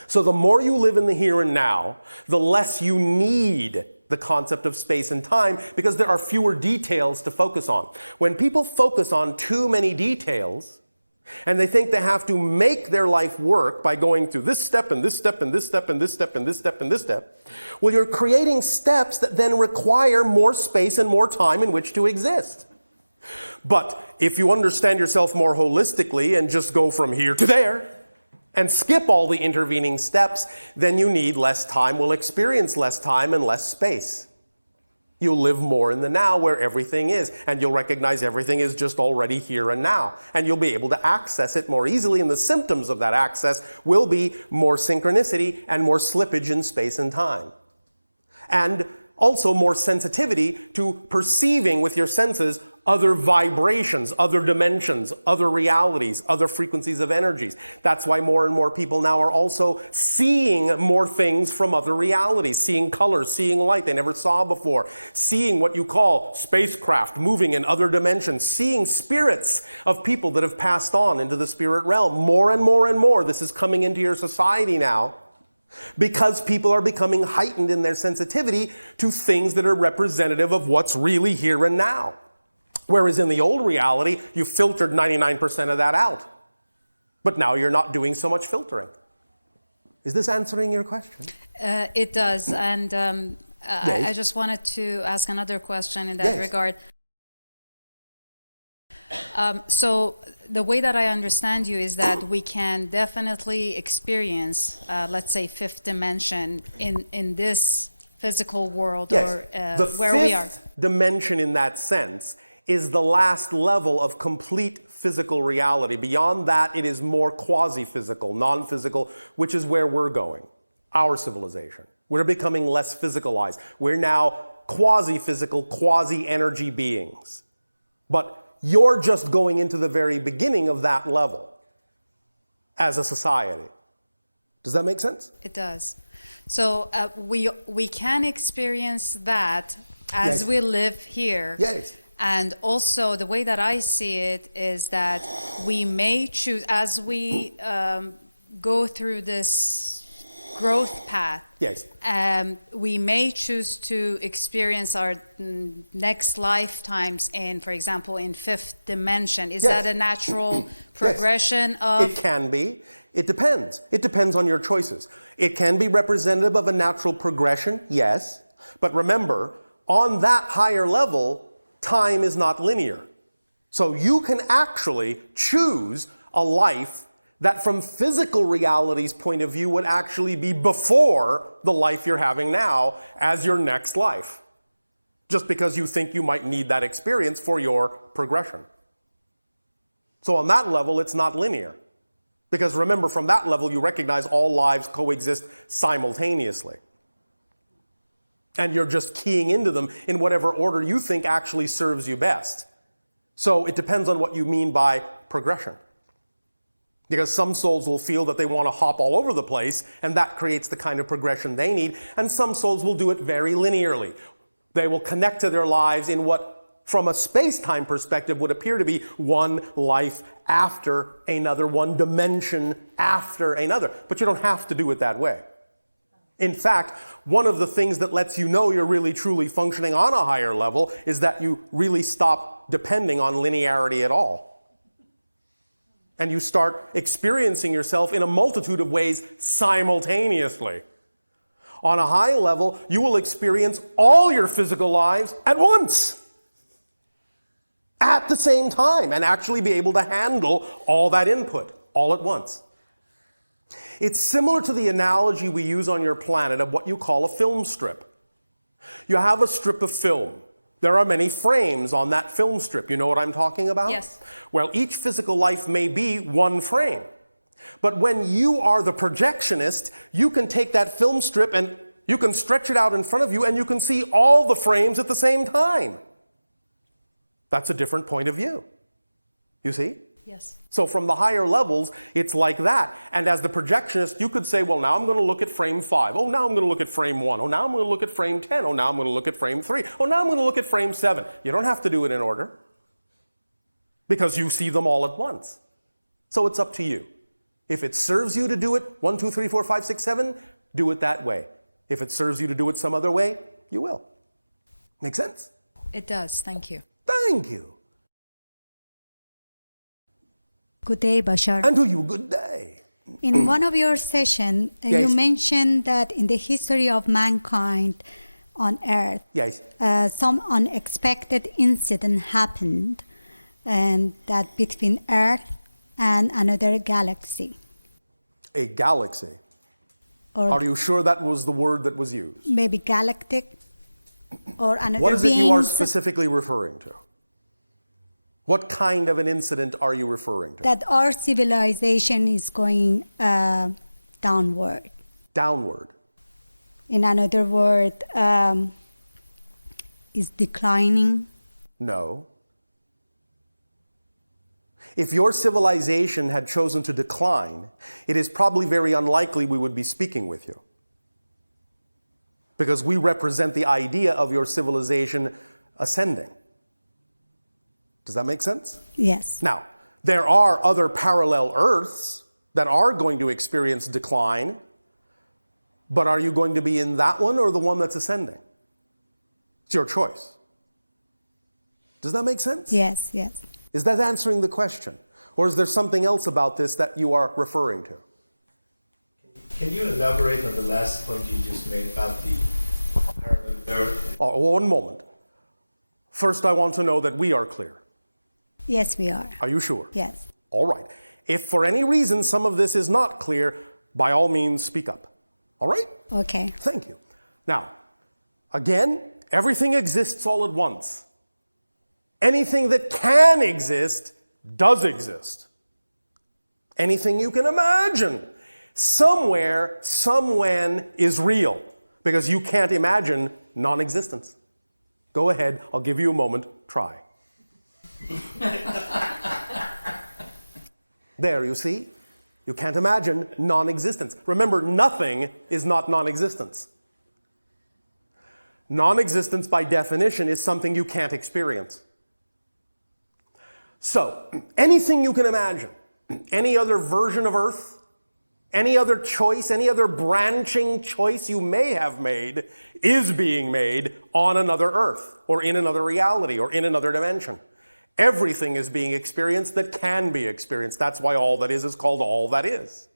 So the more you live in the here and now, the less you need the concept of space and time, because there are fewer details to focus on. When people focus on too many details, and they think they have to make their life work by going through this step and this step and this step and this step and this step and this step, well, you're creating steps that then require more space and more time in which to exist. But if you understand yourself more holistically and just go from here to there and skip all the intervening steps, then you need less time, will experience less time and less space. You'll live more in the now where everything is, and you'll recognize everything is just already here and now. And you'll be able to access it more easily, and the symptoms of that access will be more synchronicity and more slippage in space and time. And also more sensitivity to perceiving with your senses other vibrations, other dimensions, other realities, other frequencies of energies. That's why more and more people now are also seeing more things from other realities, seeing colors, seeing light they never saw before, seeing what you call spacecraft moving in other dimensions, seeing spirits of people that have passed on into the spirit realm. More and more and more, this is coming into your society now, because people are becoming heightened in their sensitivity to things that are representative of what's really here and now. Whereas in the old reality, you filtered 99% of that out. But now you're not doing so much filtering. Is this answering your question? It does. And Yes. I just wanted to ask another question in that regard. So the way that I understand you is that we can definitely experience, let's say, fifth dimension in this physical world, or where we are. The fifth dimension in that sense is the last level of complete physical reality. Beyond that, it is more quasi-physical, non-physical, which is where we're going, our civilization. We're becoming less physicalized. We're now quasi-physical, quasi-energy beings. But you're just going into the very beginning of that level as a society. Does that make sense? It does. So we can experience that as we live here. Yes. And also the way that I see it is that we may choose, as we go through this growth path, we may choose to experience our next lifetimes in, for example, in fifth dimension. Is that a natural progression of... It can be. It depends. It depends on your choices. It can be representative of a natural progression, yes. But remember, on that higher level, time is not linear. So you can actually choose a life that from physical reality's point of view would actually be before the life you're having now as your next life. Just because you think you might need that experience for your progression. So on that level, it's not linear. Because remember, from that level, you recognize all lives coexist simultaneously. And you're just keying into them in whatever order you think actually serves you best. So it depends on what you mean by progression. Because some souls will feel that they want to hop all over the place, and that creates the kind of progression they need. And some souls will do it very linearly. They will connect to their lives in what, from a space-time perspective, would appear to be one life after another, one dimension after another. But you don't have to do it that way. In fact, one of the things that lets you know you're really truly functioning on a higher level is that you really stop depending on linearity at all. And you start experiencing yourself in a multitude of ways simultaneously. On a high level, you will experience all your physical lives at once, at the same time, and actually be able to handle all that input all at once. It's similar to the analogy we use on your planet of what you call a film strip. You have a strip of film. There are many frames on that film strip. You know what I'm talking about? Yes. Well, each physical life may be one frame. But when you are the projectionist, you can take that film strip and you can stretch it out in front of you and you can see all the frames at the same time. That's a different point of view. You see? Yes. So from the higher levels, it's like that. And as the projectionist, you could say, well, now I'm going to look at frame 5. Oh, now I'm going to look at frame 1. Oh, now I'm going to look at frame 10. Oh, now I'm going to look at frame 3. Oh, now I'm going to look at frame 7. You don't have to do it in order because you see them all at once. So it's up to you. If it serves you to do it 1, 2, 3, 4, 5, 6, 7, do it that way. If it serves you to do it some other way, you will. Make sense? It does. Thank you. Thank you. Good day, Bashar. And to you, good day. In one of your sessions, you mentioned that in the history of mankind on Earth, some unexpected incident happened, and that between Earth and another galaxy. A galaxy? Or are you sure that was the word that was used? Maybe galactic or another being. What is it you are specifically referring to? What kind of an incident are you referring to? That our civilization is going downward. Downward? In another word, is declining? No. If your civilization had chosen to decline, it is probably very unlikely we would be speaking with you. Because we represent the idea of your civilization ascending. Does that make sense? Yes. Now, there are other parallel Earths that are going to experience decline, but are you going to be in that one or the one that's ascending? It's your choice. Does that make sense? Yes, yes. Is that answering the question? Or is there something else about this that you are referring to? Can you elaborate on the last point you just made about the parallel Earth? Oh, one moment. First, I want to know that we are clear. Yes, we are. Are you sure? Yes. All right. If for any reason some of this is not clear, by all means speak up. All right? Okay. Thank you. Now, again, everything exists all at once. Anything that can exist does exist. Anything you can imagine, somewhere, somewhen is real, because you can't imagine non-existence. Go ahead, I'll give you a moment, try. There, you see? You can't imagine non-existence. Remember, nothing is not non-existence. Non-existence, by definition, is something you can't experience. So, anything you can imagine, any other version of Earth, any other choice, any other branching choice you may have made is being made on another Earth, or in another reality, or in another dimension. Everything is being experienced that can be experienced. That's why all that is called all that is.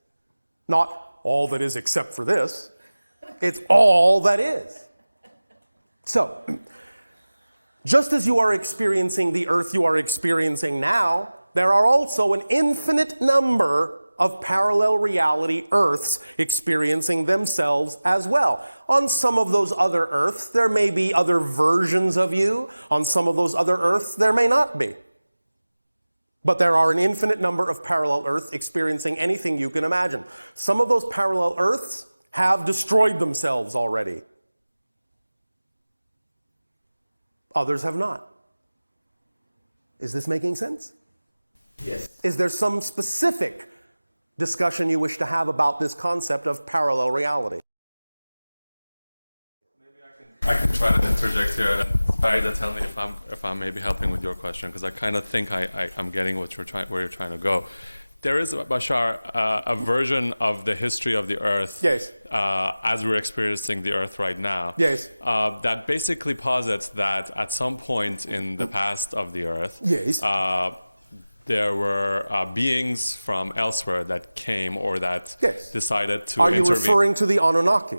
Not all that is except for this. It's all that is. So, just as you are experiencing the Earth you are experiencing now, there are also an infinite number of parallel reality Earths experiencing themselves as well. On some of those other Earths, there may be other versions of you. On some of those other Earths, there may not be. But there are an infinite number of parallel Earths experiencing anything you can imagine. Some of those parallel Earths have destroyed themselves already. Others have not. Is this making sense? Yes. Is there some specific discussion you wish to have about this concept of parallel reality? I can try to interject here. Try to tell me if I'm maybe helping with your question, because I kind of think I'm getting where you're trying to go. There is, Bashar, a version of the history of the Earth, yes, as we're experiencing the Earth right now, yes, that basically posits that at some point in the past of the Earth, yes, there were beings from elsewhere that came or that yes. decided to intervene. Are you intervene. referring to the Anunnaki?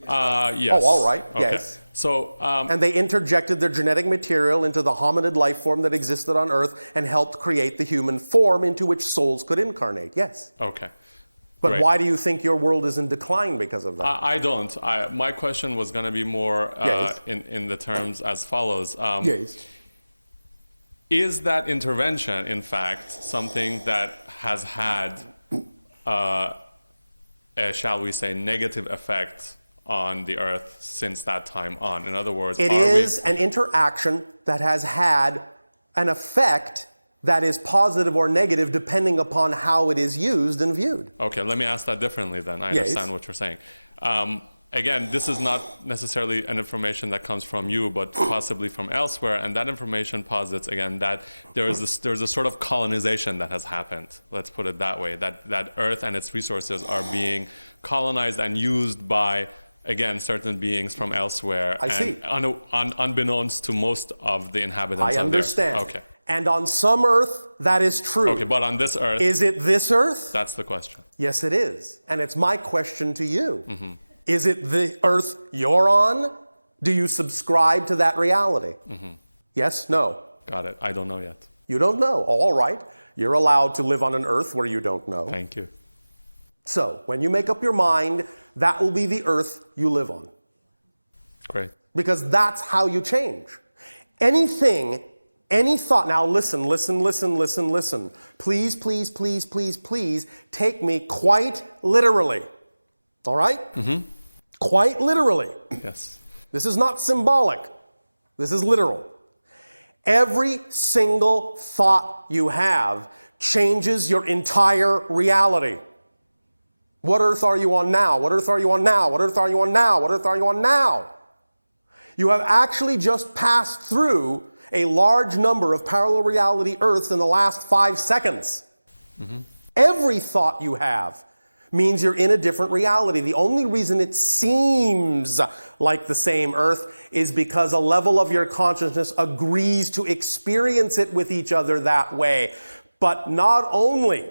Yes. Oh, all right. Okay. Yes. So, and they interjected their genetic material into the hominid life form that existed on Earth and helped create the human form into which souls could incarnate. Yes. Okay. But Great. why do you think your world is in decline because of that? I don't. My question was going to be more yes. in the terms as follows. Yes. Is that intervention, in fact, something that has had, shall we say, negative effect on the Earth since that time on? In other words, it is an interaction that has had an effect that is positive or negative depending upon how it is used and viewed. Okay, let me ask that differently then. I understand what you're saying. Again, this is not necessarily an information that comes from you, but possibly from elsewhere, and that information posits, again, that there's a sort of colonization that has happened, let's put it that way, that Earth and its resources are being colonized and used by, again, certain beings from elsewhere. I see. Unbeknownst to most of the inhabitants I of understand. the Earth. Okay. And on some Earth, that is true. Okay, but on this Earth... Is it this Earth? That's the question. Yes, it is. And it's my question to you. Mm-hmm. Is it the Earth you're on? Do you subscribe to that reality? Mm-hmm. Yes? No? Got it. I don't know yet. You don't know. All right. You're allowed to live on an Earth where you don't know. Thank you. So, when you make up your mind, that will be the Earth you live on. Great. Because that's how you change. Anything, any thought, now listen. Please take me quite literally. All right? Mm-hmm. Quite literally. Yes. This is not symbolic. This is literal. Every single thought you have changes your entire reality. What earth are you on now? What earth are you on now? What earth are you on now? What earth are you on now? You have actually just passed through a large number of parallel reality Earths in the last 5 seconds. Mm-hmm. Every thought you have means you're in a different reality. The only reason it seems like the same Earth is because a level of your consciousness agrees to experience it with each other that way. But not only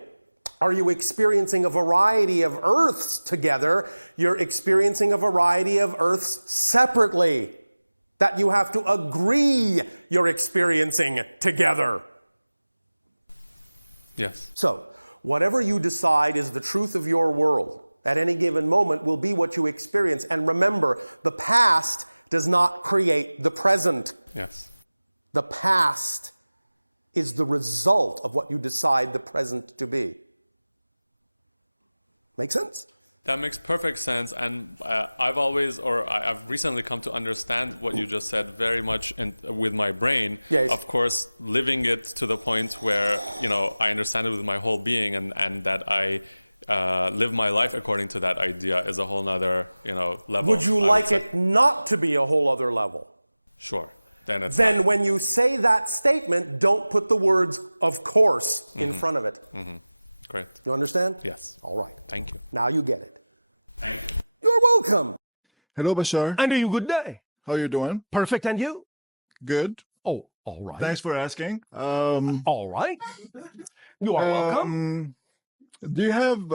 are you experiencing a variety of Earths together, you're experiencing a variety of Earths separately that you have to agree you're experiencing together. Yes. So, whatever you decide is the truth of your world at any given moment will be what you experience. And remember, the past does not create the present. Yes. The past is the result of what you decide the present to be. Make sense? That makes perfect sense, and I've recently come to understand what you just said very much with my brain. Yes. Of course, living it to the point where I understand it with my whole being, and that I live my life according to that idea is a whole nother level. Would you like it not to be a whole other level? Sure. Then when you say that statement, don't put the words "of course" in front of it. Mm-hmm. Great. You understand? Yes. All right. Thank you. Now you get it. Thank you. You're welcome. Hello, Bashar. And a good day. How you doing? Perfect, and you? Good. Oh, all right. Thanks for asking. All right. You are welcome. Do you have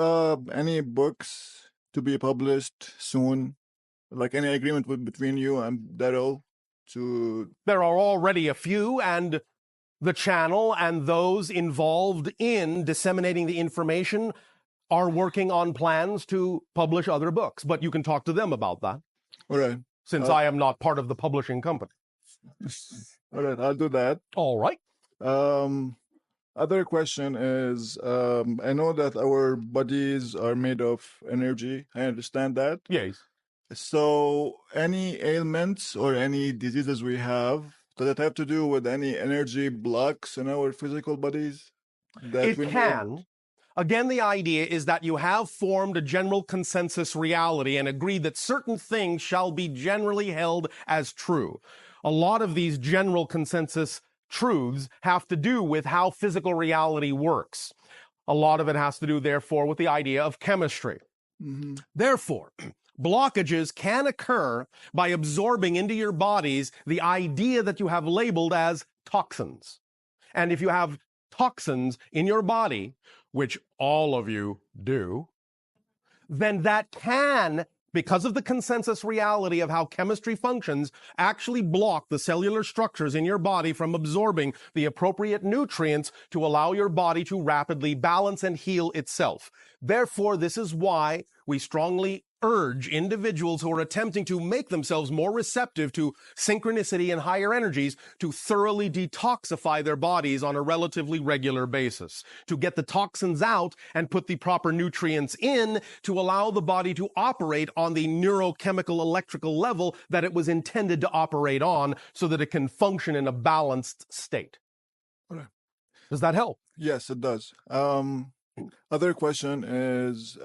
any books to be published soon? Like any agreement between you and Daryl to... There are already a few, and the channel and those involved in disseminating the information are working on plans to publish other books, but you can talk to them about that. All right. Since I am not part of the publishing company. All right, I'll do that. All right. Other question is, I know that our bodies are made of energy. I understand that. Yes. So any ailments or any diseases we have, does it have to do with any energy blocks in our physical bodies? It can. Again, the idea is that you have formed a general consensus reality and agreed that certain things shall be generally held as true. A lot of these general consensus truths have to do with how physical reality works. A lot of it has to do, therefore, with the idea of chemistry. Mm-hmm. Therefore, blockages can occur by absorbing into your bodies the idea that you have labeled as toxins. And if you have toxins in your body, which all of you do, then that can, because of the consensus reality of how chemistry functions, actually block the cellular structures in your body from absorbing the appropriate nutrients to allow your body to rapidly balance and heal itself. Therefore, this is why we strongly urge individuals who are attempting to make themselves more receptive to synchronicity and higher energies to thoroughly detoxify their bodies on a relatively regular basis, to get the toxins out and put the proper nutrients in to allow the body to operate on the neurochemical electrical level that it was intended to operate on so that it can function in a balanced state. Okay. Does that help? Yes, it does. Other question is,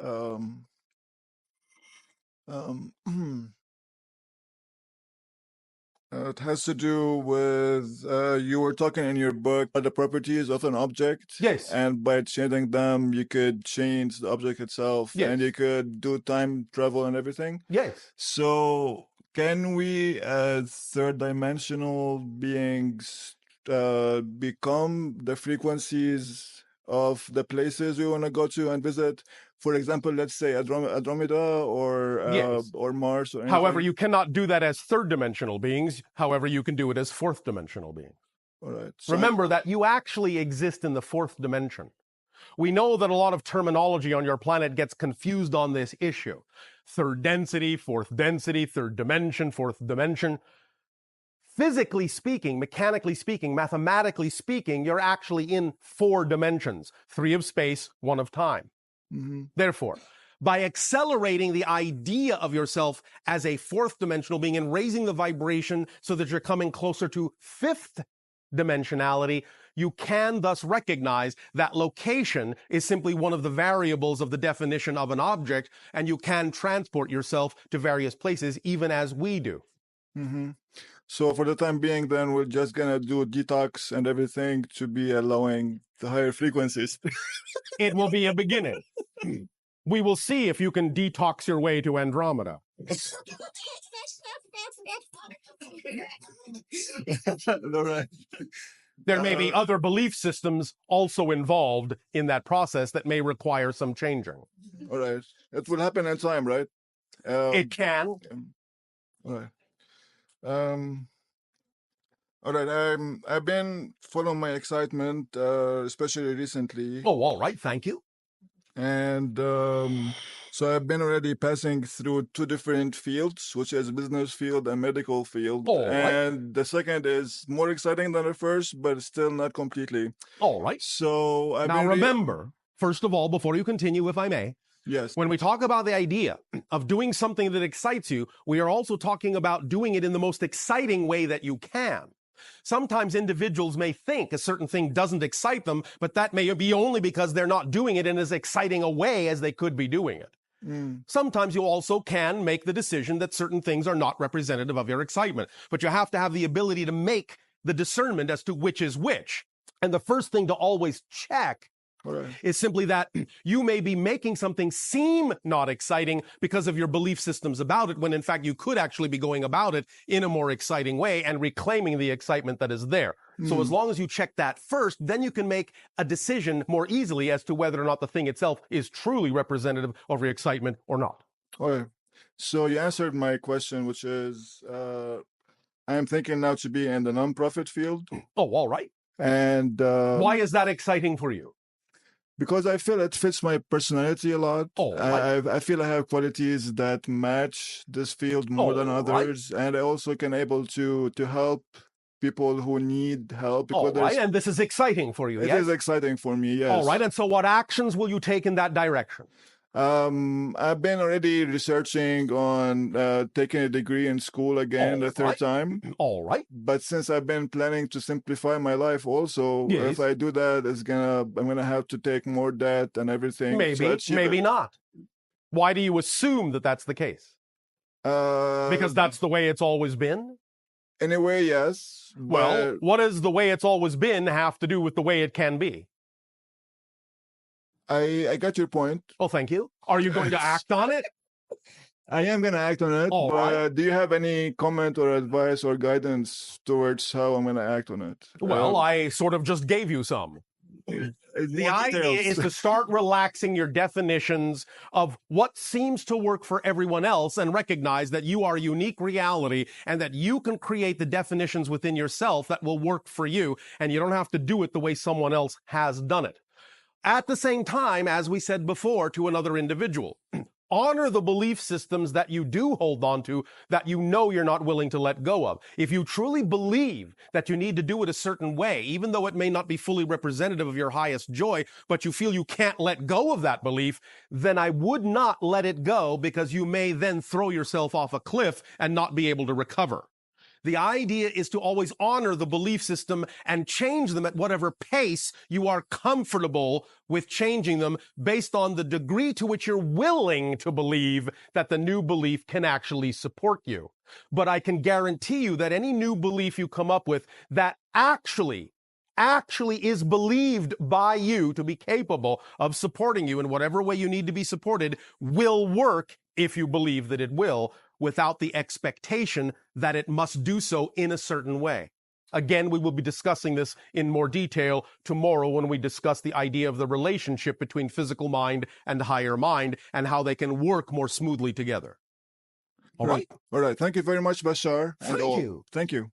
it has to do with, you were talking in your book about the properties of an object. Yes. And by changing them, you could change the object itself. Yes. And you could do time travel and everything. Yes. So can we, as third-dimensional beings, become the frequencies of the places we want to go to and visit? For example, let's say Andromeda or Mars or anything. However, you cannot do that as third-dimensional beings. However, you can do it as fourth-dimensional beings. All right. Remember that you actually exist in the fourth dimension. We know that a lot of terminology on your planet gets confused on this issue. Third density, fourth density, third dimension, fourth dimension. Physically speaking, mechanically speaking, mathematically speaking, you're actually in 4 dimensions. 3 of space, 1 of time. Mm-hmm. Therefore, by accelerating the idea of yourself as a fourth dimensional being and raising the vibration so that you're coming closer to fifth dimensionality, you can thus recognize that location is simply one of the variables of the definition of an object, and you can transport yourself to various places even as we do. Mm-hmm. So for the time being, then we're just gonna do detox and everything to be allowing the higher frequencies. It will be a beginning. We will see if you can detox your way to Andromeda. All right. There may be other belief systems also involved in that process that may require some changing. All right. It will happen in time, right? It can. All right. All right. I've been following my excitement, especially recently. Oh, all right. Thank you. And so I've been already passing through two different fields, which is business field and medical field. All right. And the second is more exciting than the first, but still not completely. All right. So now remember, first of all, before you continue, if I may, yes, when we talk about the idea of doing something that excites you, we are also talking about doing it in the most exciting way that you can. Sometimes individuals may think a certain thing doesn't excite them, but that may be only because they're not doing it in as exciting a way as they could be doing it. Sometimes you also can make the decision that certain things are not representative of your excitement, but you have to have the ability to make the discernment as to which is which. And the first thing to always check is simply that you may be making something seem not exciting because of your belief systems about it, when in fact you could actually be going about it in a more exciting way and reclaiming the excitement that is there. So as long as you check that first, then you can make a decision more easily as to whether or not the thing itself is truly representative of your excitement or not. All right. So you answered my question, which is I am thinking now to be in the nonprofit field. Oh, all right. And why is that exciting for you? Because I feel it fits my personality a lot. I feel I have qualities that match this field more than others, and I also can able to help people who need help. All right, and this is exciting for you, It is exciting for me, yes. All right, and so what actions will you take in that direction? I've been already researching on taking a degree in school again the third time. All right. But since I've been planning to simplify my life also, if I do that, I'm gonna have to take more debt and everything. Maybe not. Why do you assume that that's the case? Because that's the way it's always been? In a way, yes. Well, what does the way it's always been have to do with the way it can be? I got your point. Oh, thank you. Are you going to act on it? I am going to act on it. But do you have any comment or advice or guidance towards how I'm going to act on it? Well, I sort of just gave you some. The idea is to start relaxing your definitions of what seems to work for everyone else and recognize that you are a unique reality and that you can create the definitions within yourself that will work for you, and you don't have to do it the way someone else has done it. At the same time, as we said before to another individual, honor the belief systems that you do hold on to that you know you're not willing to let go of. If you truly believe that you need to do it a certain way, even though it may not be fully representative of your highest joy, but you feel you can't let go of that belief, then I would not let it go, because you may then throw yourself off a cliff and not be able to recover. The idea is to always honor the belief system and change them at whatever pace you are comfortable with changing them, based on the degree to which you're willing to believe that the new belief can actually support you. But I can guarantee you that any new belief you come up with that actually is believed by you to be capable of supporting you in whatever way you need to be supported will work, if you believe that it will, without the expectation that it must do so in a certain way. Again, we will be discussing this in more detail tomorrow when we discuss the idea of the relationship between physical mind and higher mind and how they can work more smoothly together. All right. All right. Thank you very much, Bashar. Thank you. Thank you.